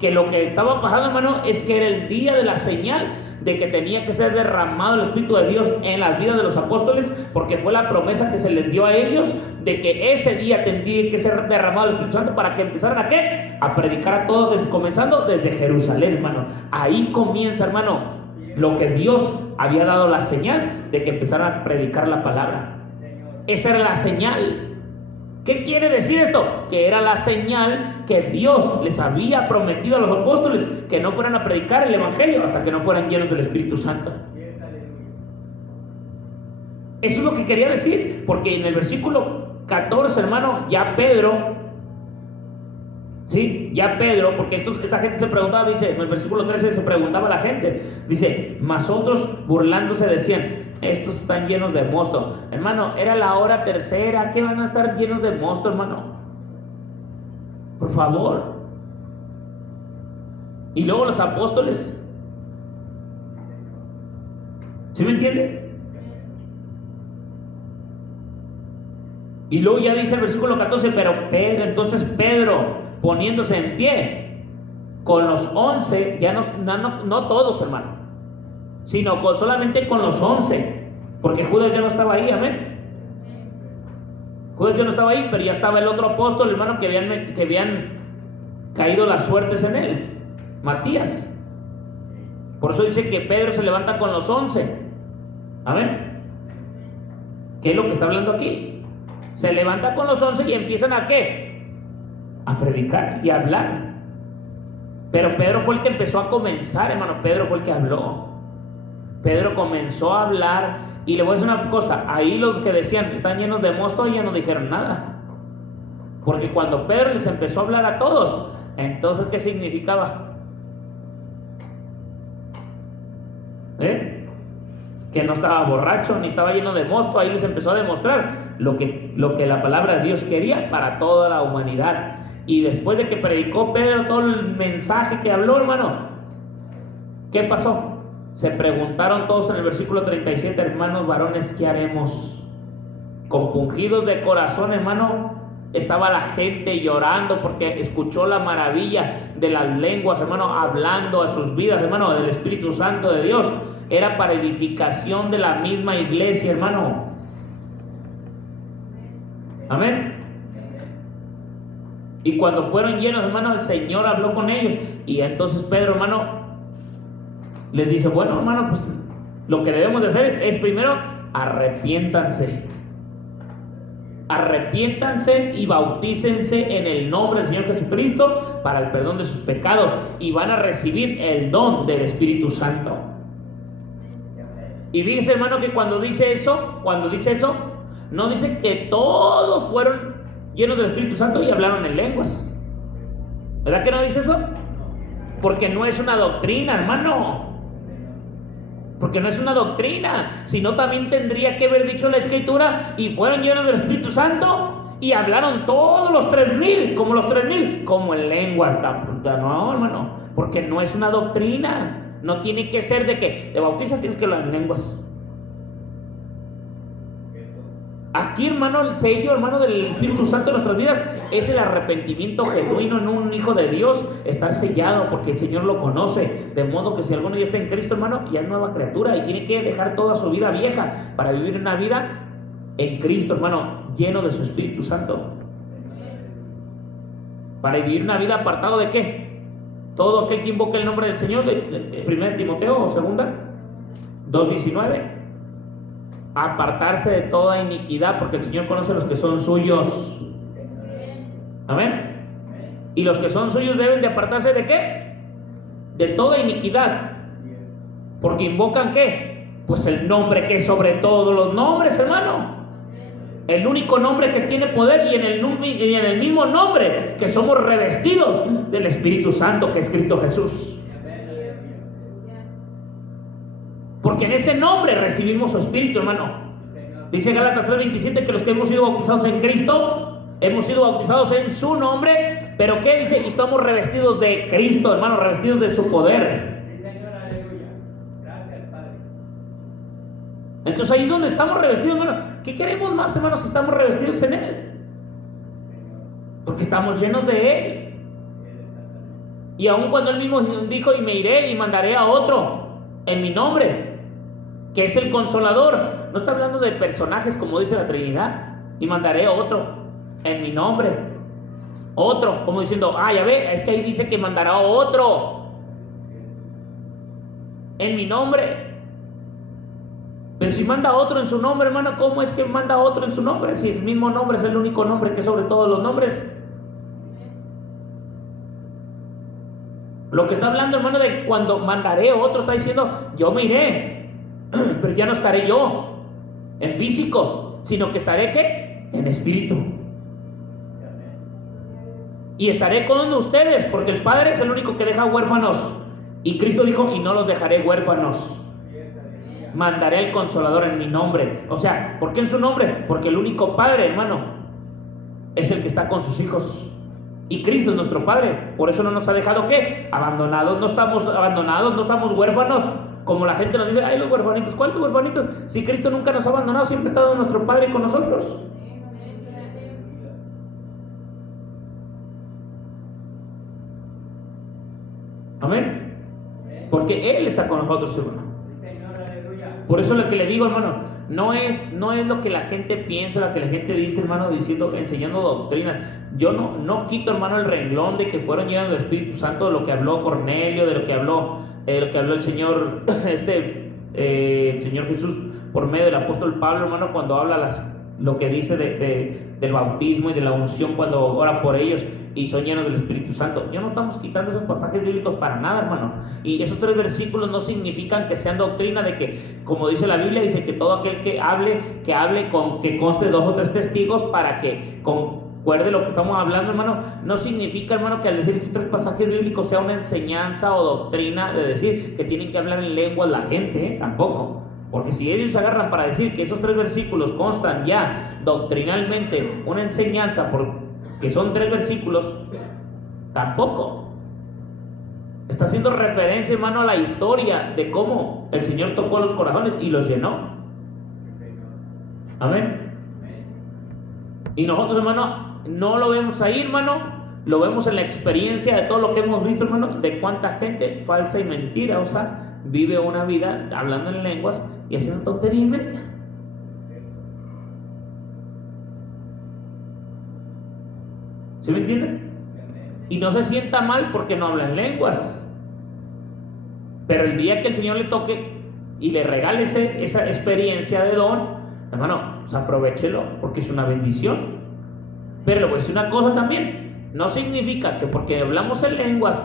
Que lo que estaba pasando, hermano, es que era el día de la señal de que tenía que ser derramado el Espíritu de Dios en las vidas de los apóstoles, porque fue la promesa que se les dio a ellos de que ese día tendría que ser derramado el Espíritu Santo para que empezaran ¿a qué? A predicar a todos, comenzando desde Jerusalén, hermano. Ahí comienza, hermano, lo que Dios había dado la señal de que empezaran a predicar la palabra. Esa era la señal. ¿Qué quiere decir esto? Que era la señal que Dios les había prometido a los apóstoles, que no fueran a predicar el Evangelio hasta que no fueran llenos del Espíritu Santo. Eso es lo que quería decir, porque en el versículo 14, hermano, ya Pedro, ¿sí? Ya Pedro, porque esta gente se preguntaba, dice, en el versículo 13 se preguntaba a la gente, dice, mas otros burlándose decían, estos están llenos de mosto. Hermano, era la hora tercera, ¿qué van a estar llenos de mosto, hermano? Por favor. Y luego los apóstoles, ¿sí me entiende? Y luego ya dice el versículo 14, pero entonces Pedro, poniéndose en pie con los 11, ya no todos, hermano, sino solamente con los 11, porque Judas ya no estaba ahí, amén. Judas ya no estaba ahí, pero ya estaba el otro apóstol, hermano, que habían caído las suertes en él, Matías. Por eso dice que Pedro se levanta con los 11, amén. ¿Qué es lo que está hablando aquí? Se levanta con los 11 y empiezan ¿a qué? A predicar y a hablar. Pero Pedro fue el que empezó a comenzar, hermano. Pedro fue el que habló. Pedro comenzó a hablar. Y le voy a decir una cosa, ahí los que decían están llenos de mosto ya no dijeron nada. Porque cuando Pedro les empezó a hablar a todos, entonces ¿qué significaba? Que no estaba borracho ni estaba lleno de mosto. Ahí les empezó a demostrar lo que la palabra de Dios quería para toda la humanidad. Y después de que predicó Pedro todo el mensaje que habló, hermano, ¿qué pasó? Se preguntaron todos en el versículo 37, hermanos varones, ¿qué haremos? Compungidos de corazón, hermano, estaba la gente llorando porque escuchó la maravilla de las lenguas, hermano, hablando a sus vidas, hermano, del Espíritu Santo de Dios. Era para edificación de la misma iglesia, hermano. Amén. Y cuando fueron llenos, hermano, el Señor habló con ellos. Y entonces Pedro, hermano, les dice, bueno, hermano, pues lo que debemos de hacer es primero arrepiéntanse y bautícense en el nombre del Señor Jesucristo para el perdón de sus pecados y van a recibir el don del Espíritu Santo. Y fíjese, hermano, que cuando dice eso, no dice que todos fueron llenos del Espíritu Santo y hablaron en lenguas. ¿Verdad que no dice eso? Porque no es una doctrina, hermano. Porque no es una doctrina, sino también tendría que haber dicho la Escritura, y fueron llenos del Espíritu Santo y hablaron todos los 3,000, como en lengua. No, hermano, porque no es una doctrina. No tiene que ser de que te bautizas, tienes que hablar en lenguas. Aquí, hermano, el sello, hermano, del Espíritu Santo en nuestras vidas es el arrepentimiento genuino en un hijo de Dios, estar sellado porque el Señor lo conoce, de modo que si alguno ya está en Cristo, hermano, ya es nueva criatura y tiene que dejar toda su vida vieja para vivir una vida en Cristo, hermano, lleno de su Espíritu Santo. Para vivir una vida apartado ¿de qué? Todo aquel que invoque el nombre del Señor, de 1 Timoteo o 2:19. Apartarse de toda iniquidad, porque el Señor conoce a los que son suyos. Amén. Y los que son suyos deben de apartarse ¿de qué? De toda iniquidad, Porque invocan ¿qué? Pues el nombre que es sobre todos los nombres, hermano. El único nombre que tiene poder y en el mismo nombre que somos revestidos del Espíritu Santo, que es Cristo Jesús. Porque en ese nombre recibimos su Espíritu, hermano. Dice Gálatas 3:27 que los que hemos sido bautizados en Cristo, hemos sido bautizados en su nombre. Pero ¿qué dice? Y estamos revestidos de Cristo, hermano, revestidos de su poder. Entonces ahí es donde estamos revestidos, hermano. ¿Qué queremos más, hermanos, si estamos revestidos en Él? Porque estamos llenos de Él. Y aun cuando Él mismo dijo, y me iré y mandaré a otro en mi nombre, que es el Consolador. No está hablando de personajes como dice la Trinidad. Y mandaré a otro en mi nombre. Otro, como diciendo, ya ve, es que ahí dice que mandará a otro en mi nombre. Pero si manda a otro en su nombre, hermano, ¿cómo es que manda a otro en su nombre? Si el mismo nombre es el único nombre que es sobre todos los nombres. Lo que está hablando, hermano, de cuando mandaré a otro, está diciendo, yo me iré, pero ya no estaré yo en físico, sino que estaré ¿qué? En espíritu. Y estaré con ustedes, porque el Padre es el único que deja huérfanos. Y Cristo dijo, y no los dejaré huérfanos. Mandaré al Consolador en mi nombre. O sea, ¿por qué en su nombre? Porque el único Padre, hermano, es el que está con sus hijos. Y Cristo es nuestro Padre. Por eso no nos ha dejado ¿qué? Abandonados. No estamos abandonados, no estamos huérfanos. Como la gente nos dice, ay, los huérfanitos. ¿Cuáles huérfanitos? Si Cristo nunca nos ha abandonado, siempre ha estado nuestro Padre con nosotros. Amén. Porque Él está con nosotros, hermano. Por eso lo que le digo, hermano, no es lo que la gente piensa, lo que la gente dice, hermano, enseñando doctrina. Yo no quito, hermano, el renglón de que fueron llenos del Espíritu Santo, de lo que habló Cornelio, de lo que habló el Señor, el Señor Jesús por medio del apóstol Pablo, hermano, cuando habla lo que dice del bautismo y de la unción cuando ora por ellos y son llenos del Espíritu Santo. Ya no estamos quitando esos pasajes bíblicos para nada, hermano. Y esos 3 versículos no significan que sean doctrina de que, como dice la Biblia, dice que todo aquel que hable que conste 2 o 3 testigos para que concuerde lo que estamos hablando, hermano. No significa, hermano, que al decir estos 3 pasajes bíblicos sea una enseñanza o doctrina de decir que tienen que hablar en lenguas la gente, tampoco. Porque si ellos se agarran para decir que esos 3 versículos constan ya doctrinalmente una enseñanza que son 3 versículos, tampoco. Está haciendo referencia, hermano, a la historia de cómo el Señor tocó los corazones y los llenó. Amén. Y nosotros, hermano, no lo vemos ahí, hermano. Lo vemos en la experiencia de todo lo que hemos visto, hermano, de cuánta gente falsa y mentirosa vive una vida hablando en lenguas y haciendo tontería y media. ¿Sí me entienden? Y no se sienta mal porque no habla en lenguas. Pero el día que el Señor le toque y le regale esa experiencia de don, hermano, pues aprovechelo porque es una bendición. Pero le voy a decir una cosa también. No significa que porque hablamos en lenguas,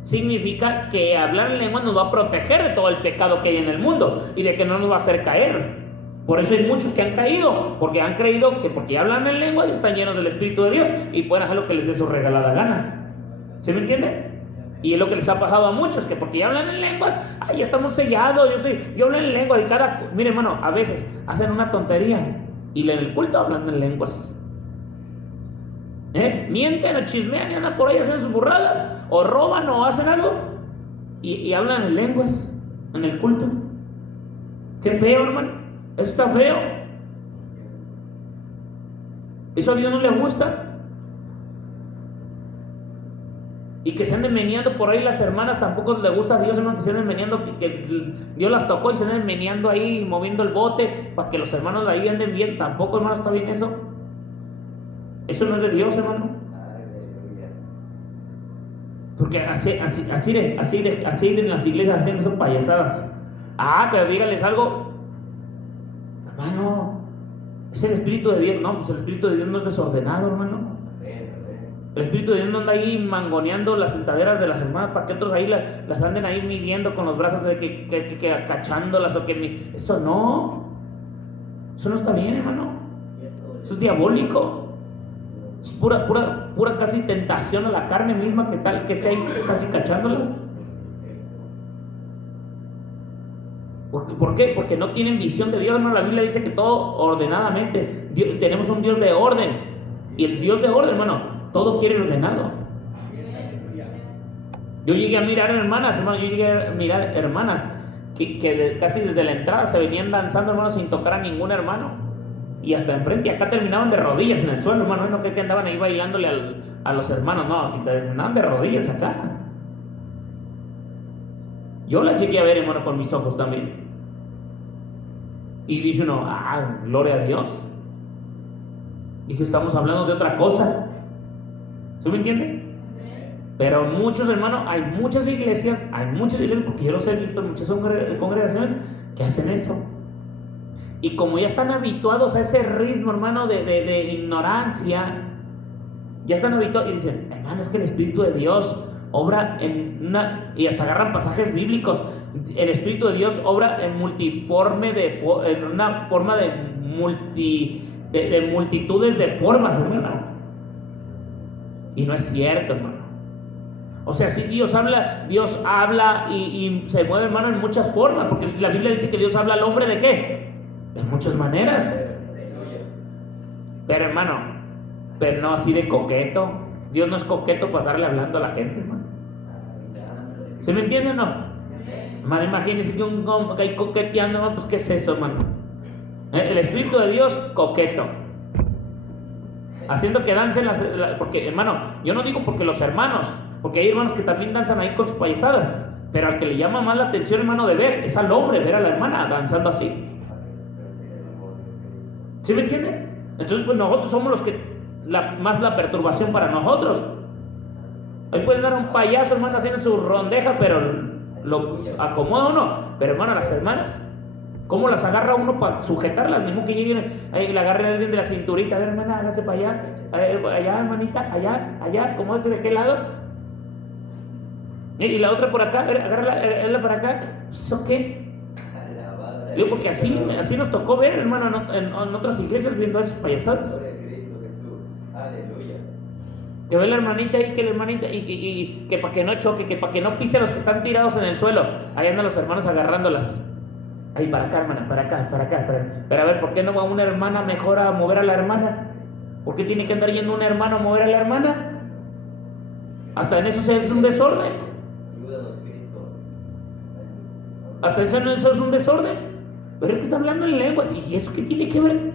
significa que hablar en lenguas nos va a proteger de todo el pecado que hay en el mundo y de que no nos va a hacer caer. Por eso hay muchos que han caído, porque han creído que porque hablan en lengua ya están llenos del Espíritu de Dios y pueden hacer lo que les dé su regalada gana. ¿Sí me entienden? Y es lo que les ha pasado a muchos, que porque ya hablan en lengua, ya estamos sellados, yo hablo en lengua y mire, hermano, a veces hacen una tontería y en el culto hablan en lenguas. Mienten o chismean y andan por ahí haciendo sus burradas, o roban o hacen algo y hablan en lenguas en el culto. Qué feo, hermano. Eso está feo. Eso a Dios no le gusta. Y que se anden meneando por ahí las hermanas, tampoco le gusta a Dios, hermano, que se anden meneando, que Dios las tocó y se anden meneando ahí, moviendo el bote, para que los hermanos de ahí anden bien. Tampoco, hermano, está bien eso. Eso no es de Dios, hermano. Porque así en las iglesias haciendo esas payasadas. Pero dígales algo. Hermano, es el Espíritu de Dios. No, pues el Espíritu de Dios no es desordenado, hermano. El Espíritu de Dios no anda ahí mangoneando las sentaderas de las hermanas para que otros ahí las anden ahí midiendo con los brazos de que acachándolas o que eso no está bien, hermano. Eso es diabólico. Es pura casi tentación a la carne misma que tal que esté ahí casi cachándolas. ¿Por qué? Porque no tienen visión de Dios, hermano. La Biblia dice que todo ordenadamente. Tenemos un Dios de orden. Y el Dios de orden, hermano, todo quiere ordenado. Yo llegué a mirar hermanas que casi desde la entrada se venían danzando, hermano, sin tocar a ningún hermano. Y hasta enfrente, y acá terminaban de rodillas en el suelo, hermano. No que andaban ahí bailándole a los hermanos, no, aquí terminaban de rodillas acá. Yo las llegué a ver, hermano, con mis ojos también. Y dice uno, gloria a Dios. Dije, estamos hablando de otra cosa. ¿Sí me entienden? Pero muchos, hermanos, hay muchas iglesias, porque yo los he visto en muchas congregaciones que hacen eso. Y como ya están habituados a ese ritmo, hermano, de ignorancia, ya están habituados y dicen, hermano, es que el Espíritu de Dios obra y hasta agarran pasajes bíblicos. El Espíritu de Dios obra en en una forma de multitudes de formas, hermano. Y no es cierto, hermano. O sea, si Dios habla y se mueve, hermano, en muchas formas, porque la Biblia dice que Dios habla al hombre ¿de qué? De muchas maneras. Pero, hermano, pero no así de coqueto. Dios no es coqueto para darle hablando a la gente, hermano. ¿Se me entiende o no? Hermano, imagínense que un hombre que hay coqueteando, pues ¿qué es eso, hermano? El Espíritu de Dios, coqueto. Haciendo que dancen porque, hermano, yo no digo porque los hermanos, porque hay hermanos que también danzan ahí con sus payasadas, pero al que le llama más la atención, hermano, de ver, es al hombre, ver a la hermana danzando así. ¿Sí me entiende? Entonces, pues nosotros somos los que más la perturbación para nosotros. Ahí pueden dar un payaso, hermano, haciendo su rondeja, pero lo acomoda uno. Pero, hermano, las hermanas, ¿cómo las agarra uno para sujetarlas? Mismo que lleguen ahí, la agarren a alguien de la cinturita. A ver, hermana, hágase para allá. Allá, hermanita, allá. ¿Cómo es? ¿De qué lado? Y la otra por acá. A ver, agárrala para acá. ¿Eso qué? Digo, porque así nos tocó ver, hermano, en otras iglesias viendo esas payasadas. Que ve la hermanita ahí, que la hermanita, y que para que no choque, que para que no pise a los que están tirados en el suelo. Ahí andan los hermanos agarrándolas. Ahí, para acá, hermana, para acá. Pero a ver, ¿por qué no va una hermana mejor a mover a la hermana? ¿Por qué tiene que andar yendo un hermano a mover a la hermana? Hasta en eso se es un desorden. Hasta eso es un desorden. Pero es que está hablando en lenguas. ¿Y eso qué tiene que ver?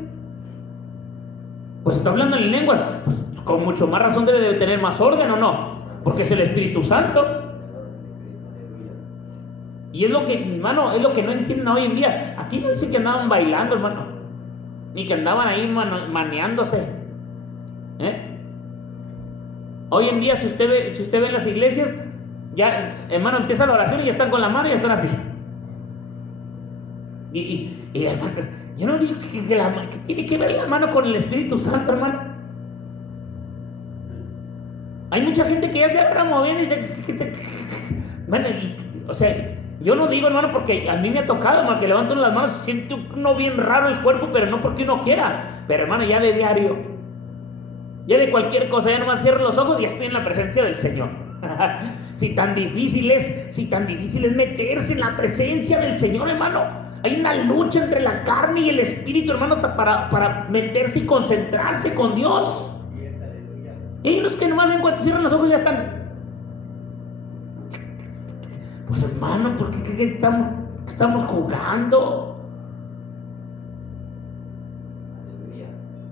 Pues está hablando en lenguas. Pues con mucho más razón debe de tener más orden, ¿o no? Porque es el Espíritu Santo. Y es lo que, hermano, es lo que no entienden hoy en día. Aquí no dice que andaban bailando, hermano, ni que andaban ahí maneándose. Hoy en día, si usted ve en las iglesias, ya, hermano, empieza la oración y ya están con la mano y ya están así. Y hermano, yo no digo que tiene que ver la mano con el Espíritu Santo, hermano. Hay mucha gente que ya se agarra moviendo o sea, yo no digo, hermano, porque a mí me ha tocado, hermano, que levantan las manos, se siente uno bien raro el cuerpo, pero no porque uno quiera. Pero, hermano, ya de diario, ya de cualquier cosa, ya nomás cierro los ojos y ya estoy en la presencia del Señor. Si tan difícil es meterse en la presencia del Señor, hermano. Hay una lucha entre la carne y el espíritu, hermano, hasta para meterse y concentrarse con Dios. Y hay unos que nomás en cuanto cierran los ojos ya están. Pues, hermano, ¿por qué estamos jugando?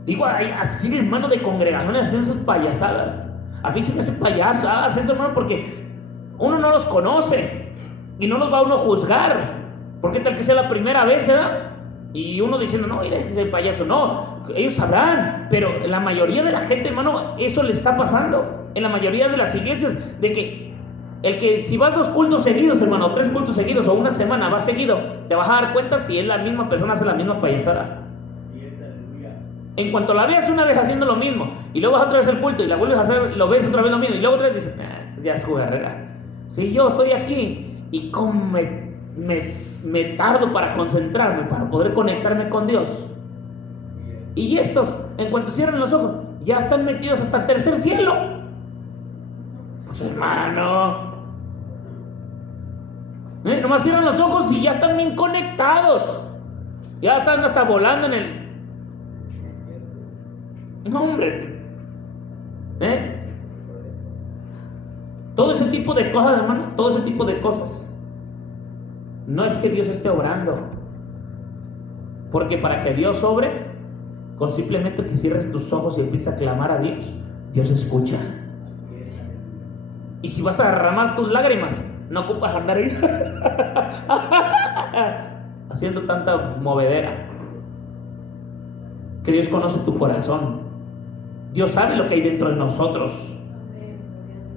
Digo, así, hermano, de congregaciones hacen esas payasadas. A mí se me hacen payasadas eso, hermano, porque uno no los conoce y no los va uno a juzgar. Porque tal que sea la primera vez, ¿verdad? Y uno diciendo, no, mira, ese payaso, no. Ellos sabrán, pero la mayoría de la gente, hermano, eso le está pasando. En la mayoría de las iglesias, de que si vas 2 cultos seguidos, hermano, 3 cultos seguidos, o una semana vas seguido, te vas a dar cuenta si es la misma persona, hace la misma payasada. En cuanto la veas una vez haciendo lo mismo, y luego vas otra vez al culto, y la vuelves a hacer, lo ves otra vez lo mismo, y luego otra vez dices, ya es jugarrera. Si yo estoy aquí, y cómo me tardo para concentrarme, para poder conectarme con Dios. Y estos, en cuanto cierran los ojos, ya están metidos hasta el tercer cielo. Pues hermano, nomás cierran los ojos y ya están bien conectados. Ya están hasta volando en el... No, hombre. Todo ese tipo de cosas, hermano, todo ese tipo de cosas. No es que Dios esté obrando. Porque para que Dios obre, con simplemente que cierres tus ojos y empieces a clamar a Dios, Dios escucha. Y si vas a derramar tus lágrimas, no ocupas andar ahí haciendo tanta movedera. Que Dios conoce tu corazón. Dios sabe lo que hay dentro de nosotros.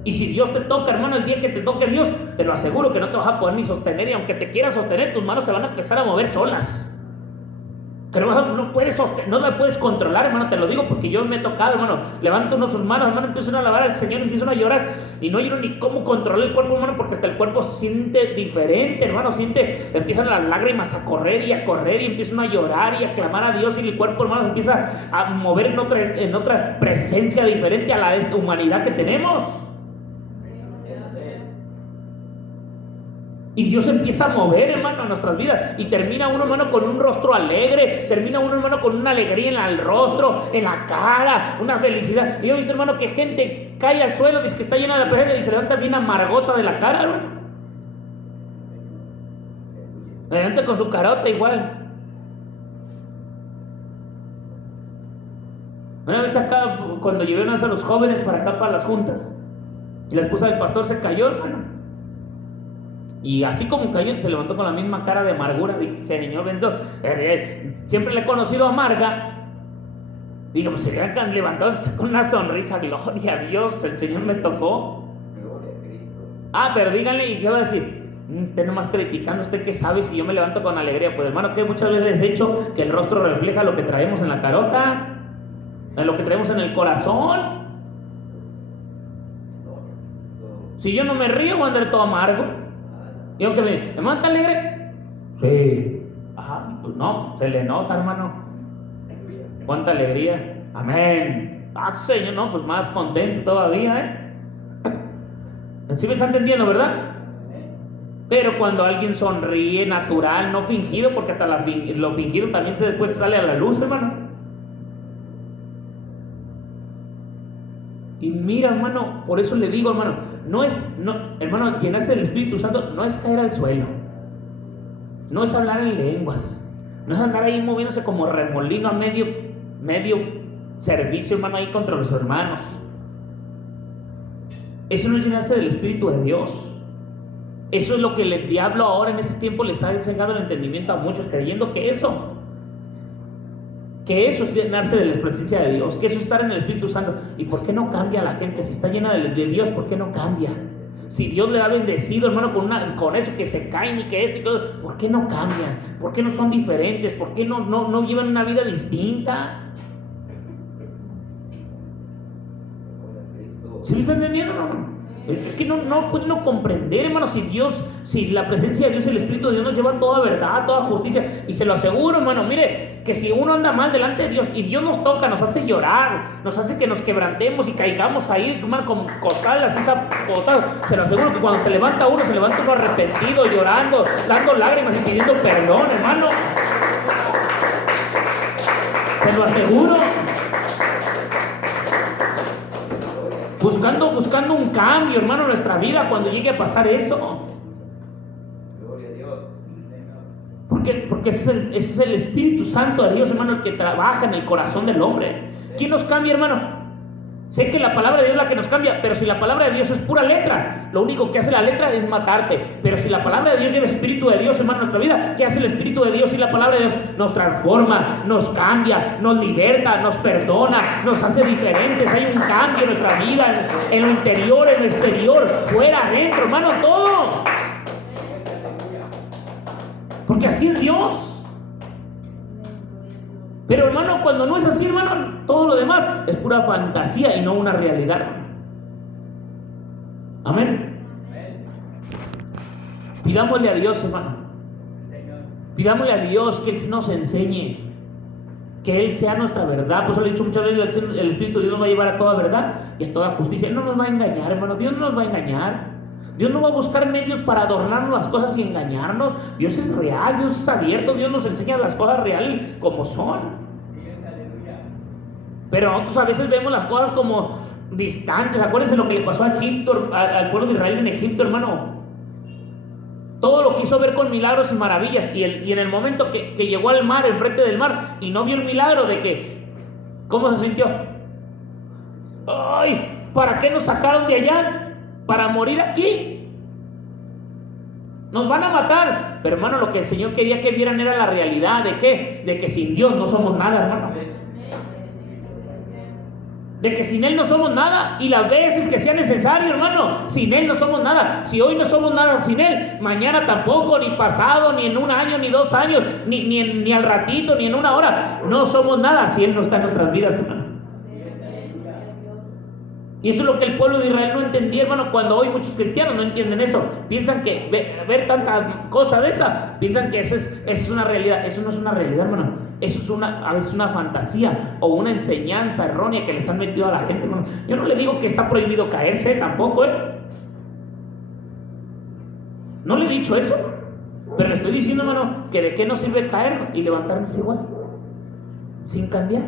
Y si Dios te toca, hermano, el día que te toque Dios, te lo aseguro que no te vas a poder ni sostener. Y aunque te quieras sostener, tus manos se van a empezar a mover solas. Que no puedes sostener, no la puedes controlar, hermano, te lo digo porque yo me he tocado, hermano. Levanto uno sus manos, hermano, empiezan a alabar al Señor, empiezan a llorar. Y no hay ni cómo controlar el cuerpo, hermano, porque hasta el cuerpo siente diferente, hermano, empiezan las lágrimas a correr, y empiezan a llorar y a clamar a Dios. Y el cuerpo, hermano, empieza a mover en otra presencia diferente a la de esta humanidad que tenemos. Y Dios empieza a mover, hermano, en nuestras vidas. Y termina uno, hermano, con un rostro alegre. Termina uno, hermano, con una alegría en el rostro, en la cara, una felicidad. Y yo he visto, hermano, que gente cae al suelo, dice que está llena de la presencia y se levanta bien amargota de la cara, hermano. Se levanta con su carota igual. Una vez acá, cuando llevé a los jóvenes para acá, para las juntas, y la esposa del pastor se cayó, hermano. Y así como cayó, se levantó con la misma cara de amargura. Dice, Señor bendito, siempre le he conocido amarga. Digo, pues se hubieran levantado con una sonrisa. Gloria a Dios, el Señor me tocó. Gloria a Cristo. Pero díganle, ¿y qué va a decir? Usted nomás criticando, ¿usted qué sabe si yo me levanto con alegría? Pues hermano, que muchas veces he dicho que el rostro refleja lo que traemos en la carota, lo que traemos en el corazón. Si yo no me río, voy a andar todo amargo. Y aunque me levanta alegre, sí, pues no, se le nota, hermano. Cuánta alegría, amén. Señor, no, pues más contento todavía, ¿Sí me está entendiendo, verdad? Pero cuando alguien sonríe natural, no fingido, porque hasta lo fingido también después sale a la luz, hermano. Y mira, hermano, por eso le digo, hermano, hermano, llenarse del Espíritu Santo no es caer al suelo, no es hablar en lenguas, no es andar ahí moviéndose como remolino a medio servicio, hermano, ahí contra los hermanos. Eso no es llenarse del Espíritu de Dios. Eso es lo que el diablo ahora en este tiempo les ha enseñado el entendimiento a muchos, creyendo que eso es llenarse de la presencia de Dios, que eso es estar en el Espíritu Santo. ¿Y por qué no cambia la gente? Si está llena de Dios, ¿por qué no cambia? Si Dios le ha bendecido, hermano, con eso que se caen y que esto y todo, ¿por qué no cambian? ¿Por qué no son diferentes? ¿Por qué no llevan una vida distinta? ¿Sí me está entendiendo, hermano? Es que no pueden comprender, hermano, si la presencia de Dios, el Espíritu de Dios nos lleva toda verdad, toda justicia. Y se lo aseguro, hermano, mire, que si uno anda mal delante de Dios y Dios nos toca, nos hace llorar, nos hace que nos quebrantemos y caigamos ahí, hermano, como costales, así zapotados. Se lo aseguro que cuando se levanta uno arrepentido, llorando, dando lágrimas y pidiendo perdón, hermano. Se lo aseguro. Buscando un cambio, hermano, en nuestra vida cuando llegue a pasar eso. Gloria a Dios. Porque ese es el Espíritu Santo de Dios, hermano, el que trabaja en el corazón del hombre. ¿Quién nos cambia, hermano? Sé que la palabra de Dios es la que nos cambia, pero si la palabra de Dios es pura letra, lo único que hace la letra es matarte. Pero si la palabra de Dios lleva Espíritu de Dios, hermano, en nuestra vida, ¿qué hace el Espíritu de Dios? Y la palabra de Dios nos transforma, nos cambia, nos liberta, nos perdona, nos hace diferentes. Hay un cambio en nuestra vida, en lo interior, en lo exterior, fuera, adentro, hermano, todo. Porque así es Dios. Pero hermano, cuando no es así, hermano, todo lo demás es pura fantasía y no una realidad, hermano. Amén. Pidámosle a Dios, hermano. Pidámosle a Dios que Él nos enseñe, que Él sea nuestra verdad. Por eso le he dicho muchas veces, el Espíritu de Dios nos va a llevar a toda verdad y a toda justicia. Él no nos va a engañar, hermano. Dios no nos va a engañar. Dios no va a buscar medios para adornarnos las cosas y engañarnos. Dios es real, Dios es abierto, Dios nos enseña las cosas reales como son. Pero nosotros a veces vemos las cosas como distantes. Acuérdense lo que le pasó a Egipto, al pueblo de Israel en Egipto, hermano. Todo lo quiso ver con milagros y maravillas. Y en el momento que llegó al mar, enfrente del mar, y no vio el milagro de que, ¿cómo se sintió? ¡Ay! ¿Para qué nos sacaron de allá? ¿Para morir aquí? Nos van a matar. Pero hermano, lo que el Señor quería que vieran era la realidad. ¿De qué? De que sin Dios no somos nada, hermano. De que sin Él no somos nada. Y las veces que sea necesario, hermano, sin Él no somos nada. Si hoy no somos nada sin Él, mañana tampoco, ni pasado, ni en un año, ni 2 años, ni al ratito, ni en una hora. No somos nada si Él no está en nuestras vidas, hermano. Y eso es lo que el pueblo de Israel no entendía, hermano. Cuando hoy muchos cristianos no entienden eso, piensan que ver tanta cosa de esa, piensan que esa es una realidad. Eso no es una realidad, hermano. Eso es a veces una fantasía o una enseñanza errónea que les han metido a la gente, hermano. Yo no le digo que está prohibido caerse tampoco, no le he dicho eso, pero le estoy diciendo, hermano, que de qué nos sirve caernos y levantarnos igual, sin cambiar.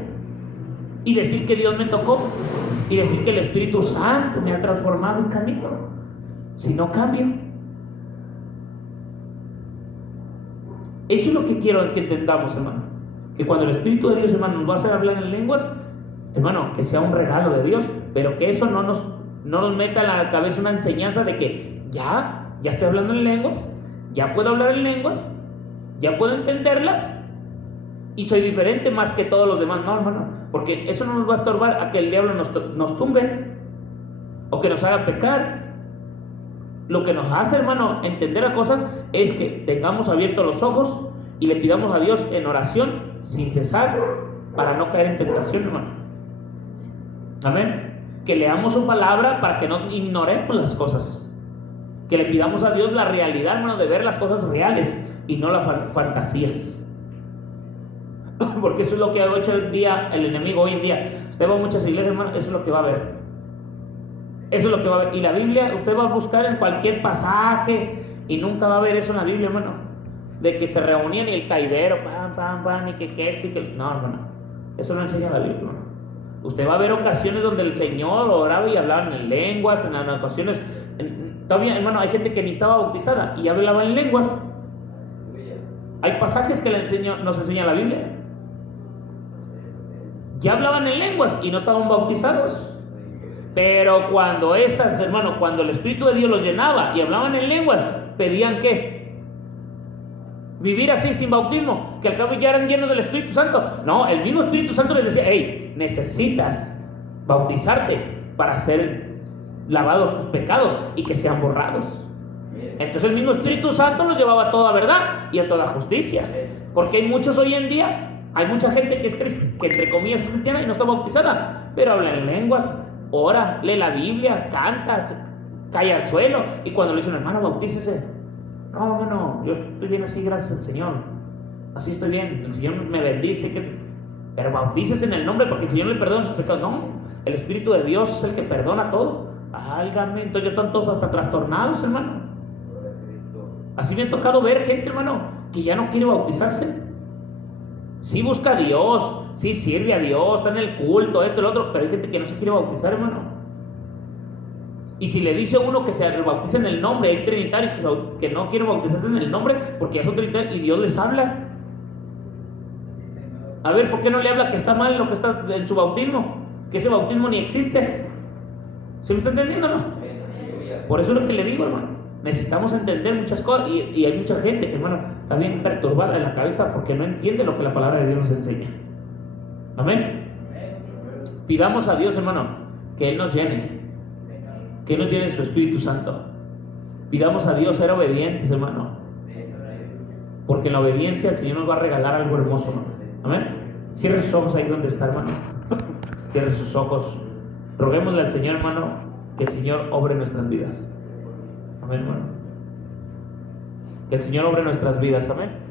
Y decir que Dios me tocó, y decir que el Espíritu Santo me ha transformado en camino, si no cambio. Eso es lo que quiero que entendamos, hermano. Que cuando el Espíritu de Dios, hermano, nos va a hacer hablar en lenguas, hermano, que sea un regalo de Dios, pero que eso no nos meta en la cabeza una enseñanza de que ya estoy hablando en lenguas, ya puedo hablar en lenguas, ya puedo entenderlas y soy diferente más que todos los demás. No, hermano, porque eso no nos va a estorbar a que el diablo nos tumbe o que nos haga pecar. Lo que nos hace, hermano, entender las cosas es que tengamos abiertos los ojos y le pidamos a Dios en oración sin cesar para no caer en tentación, hermano. Amén. Que leamos su palabra para que no ignoremos las cosas. Que le pidamos a Dios la realidad, hermano, de ver las cosas reales y no las fantasías. Porque eso es lo que ha hecho el enemigo hoy en día. Usted va a muchas iglesias, hermano, eso es lo que va a ver. Eso es lo que va a ver. Y la Biblia, usted va a buscar en cualquier pasaje y nunca va a ver eso en la Biblia, hermano. De que se reunían y el caidero, y que esto y que... No, hermano. Eso no enseña la Biblia, hermano. Usted va a ver ocasiones donde el Señor oraba y hablaban en lenguas, en ocasiones... Todavía, hermano, hay gente que ni estaba bautizada y hablaba en lenguas. Hay pasajes que nos enseña la Biblia. Ya hablaban en lenguas y no estaban bautizados. Pero cuando cuando el Espíritu de Dios los llenaba y hablaban en lenguas, pedían ¿qué? Vivir así sin bautismo, que al cabo ya eran llenos del Espíritu Santo. No, el mismo Espíritu Santo les decía, hey, necesitas bautizarte para ser lavados tus pecados y que sean borrados. Entonces el mismo Espíritu Santo los llevaba a toda verdad y a toda justicia. Porque hay muchos hoy en día, hay mucha gente que entre comillas es cristiana y no está bautizada, pero habla en lenguas, ora, lee la Biblia, canta, cae al suelo, y cuando le dicen, hermano, bautícese, no, hermano, yo estoy bien así, gracias al Señor, así estoy bien, el Señor me bendice, pero bautícese en el nombre, porque el Señor le perdona sus pecados. No, el Espíritu de Dios es el que perdona todo. Álgame, entonces ya están todos hasta trastornados, hermano. Así me ha tocado ver gente, hermano, que ya no quiere bautizarse. Sí busca a Dios, sí sirve a Dios, está en el culto, esto y lo otro, pero hay gente que no se quiere bautizar, hermano. Y si le dice a uno que se bautice en el nombre, hay trinitarios que no quieren bautizarse en el nombre porque ya son trinitarios y Dios les habla. A ver, ¿por qué no le habla que está mal lo que está en su bautismo? Que ese bautismo ni existe. ¿Se me está entendiendo o no? Por eso es lo que le digo, hermano. Necesitamos entender muchas cosas y hay mucha gente que, hermano, está bien perturbada en la cabeza porque no entiende lo que la palabra de Dios nos enseña. Amén. Pidamos a Dios, hermano, que Él nos llene, que Él nos llene de su Espíritu Santo. Pidamos a Dios ser obedientes, hermano, porque en la obediencia el Señor nos va a regalar algo hermoso, hermano. Amén. Cierre sus ojos ahí donde está, hermano. Cierre sus ojos. Roguémosle al Señor, hermano, que el Señor obre nuestras vidas. Amén, hermano. Que el Señor obre nuestras vidas. Amén.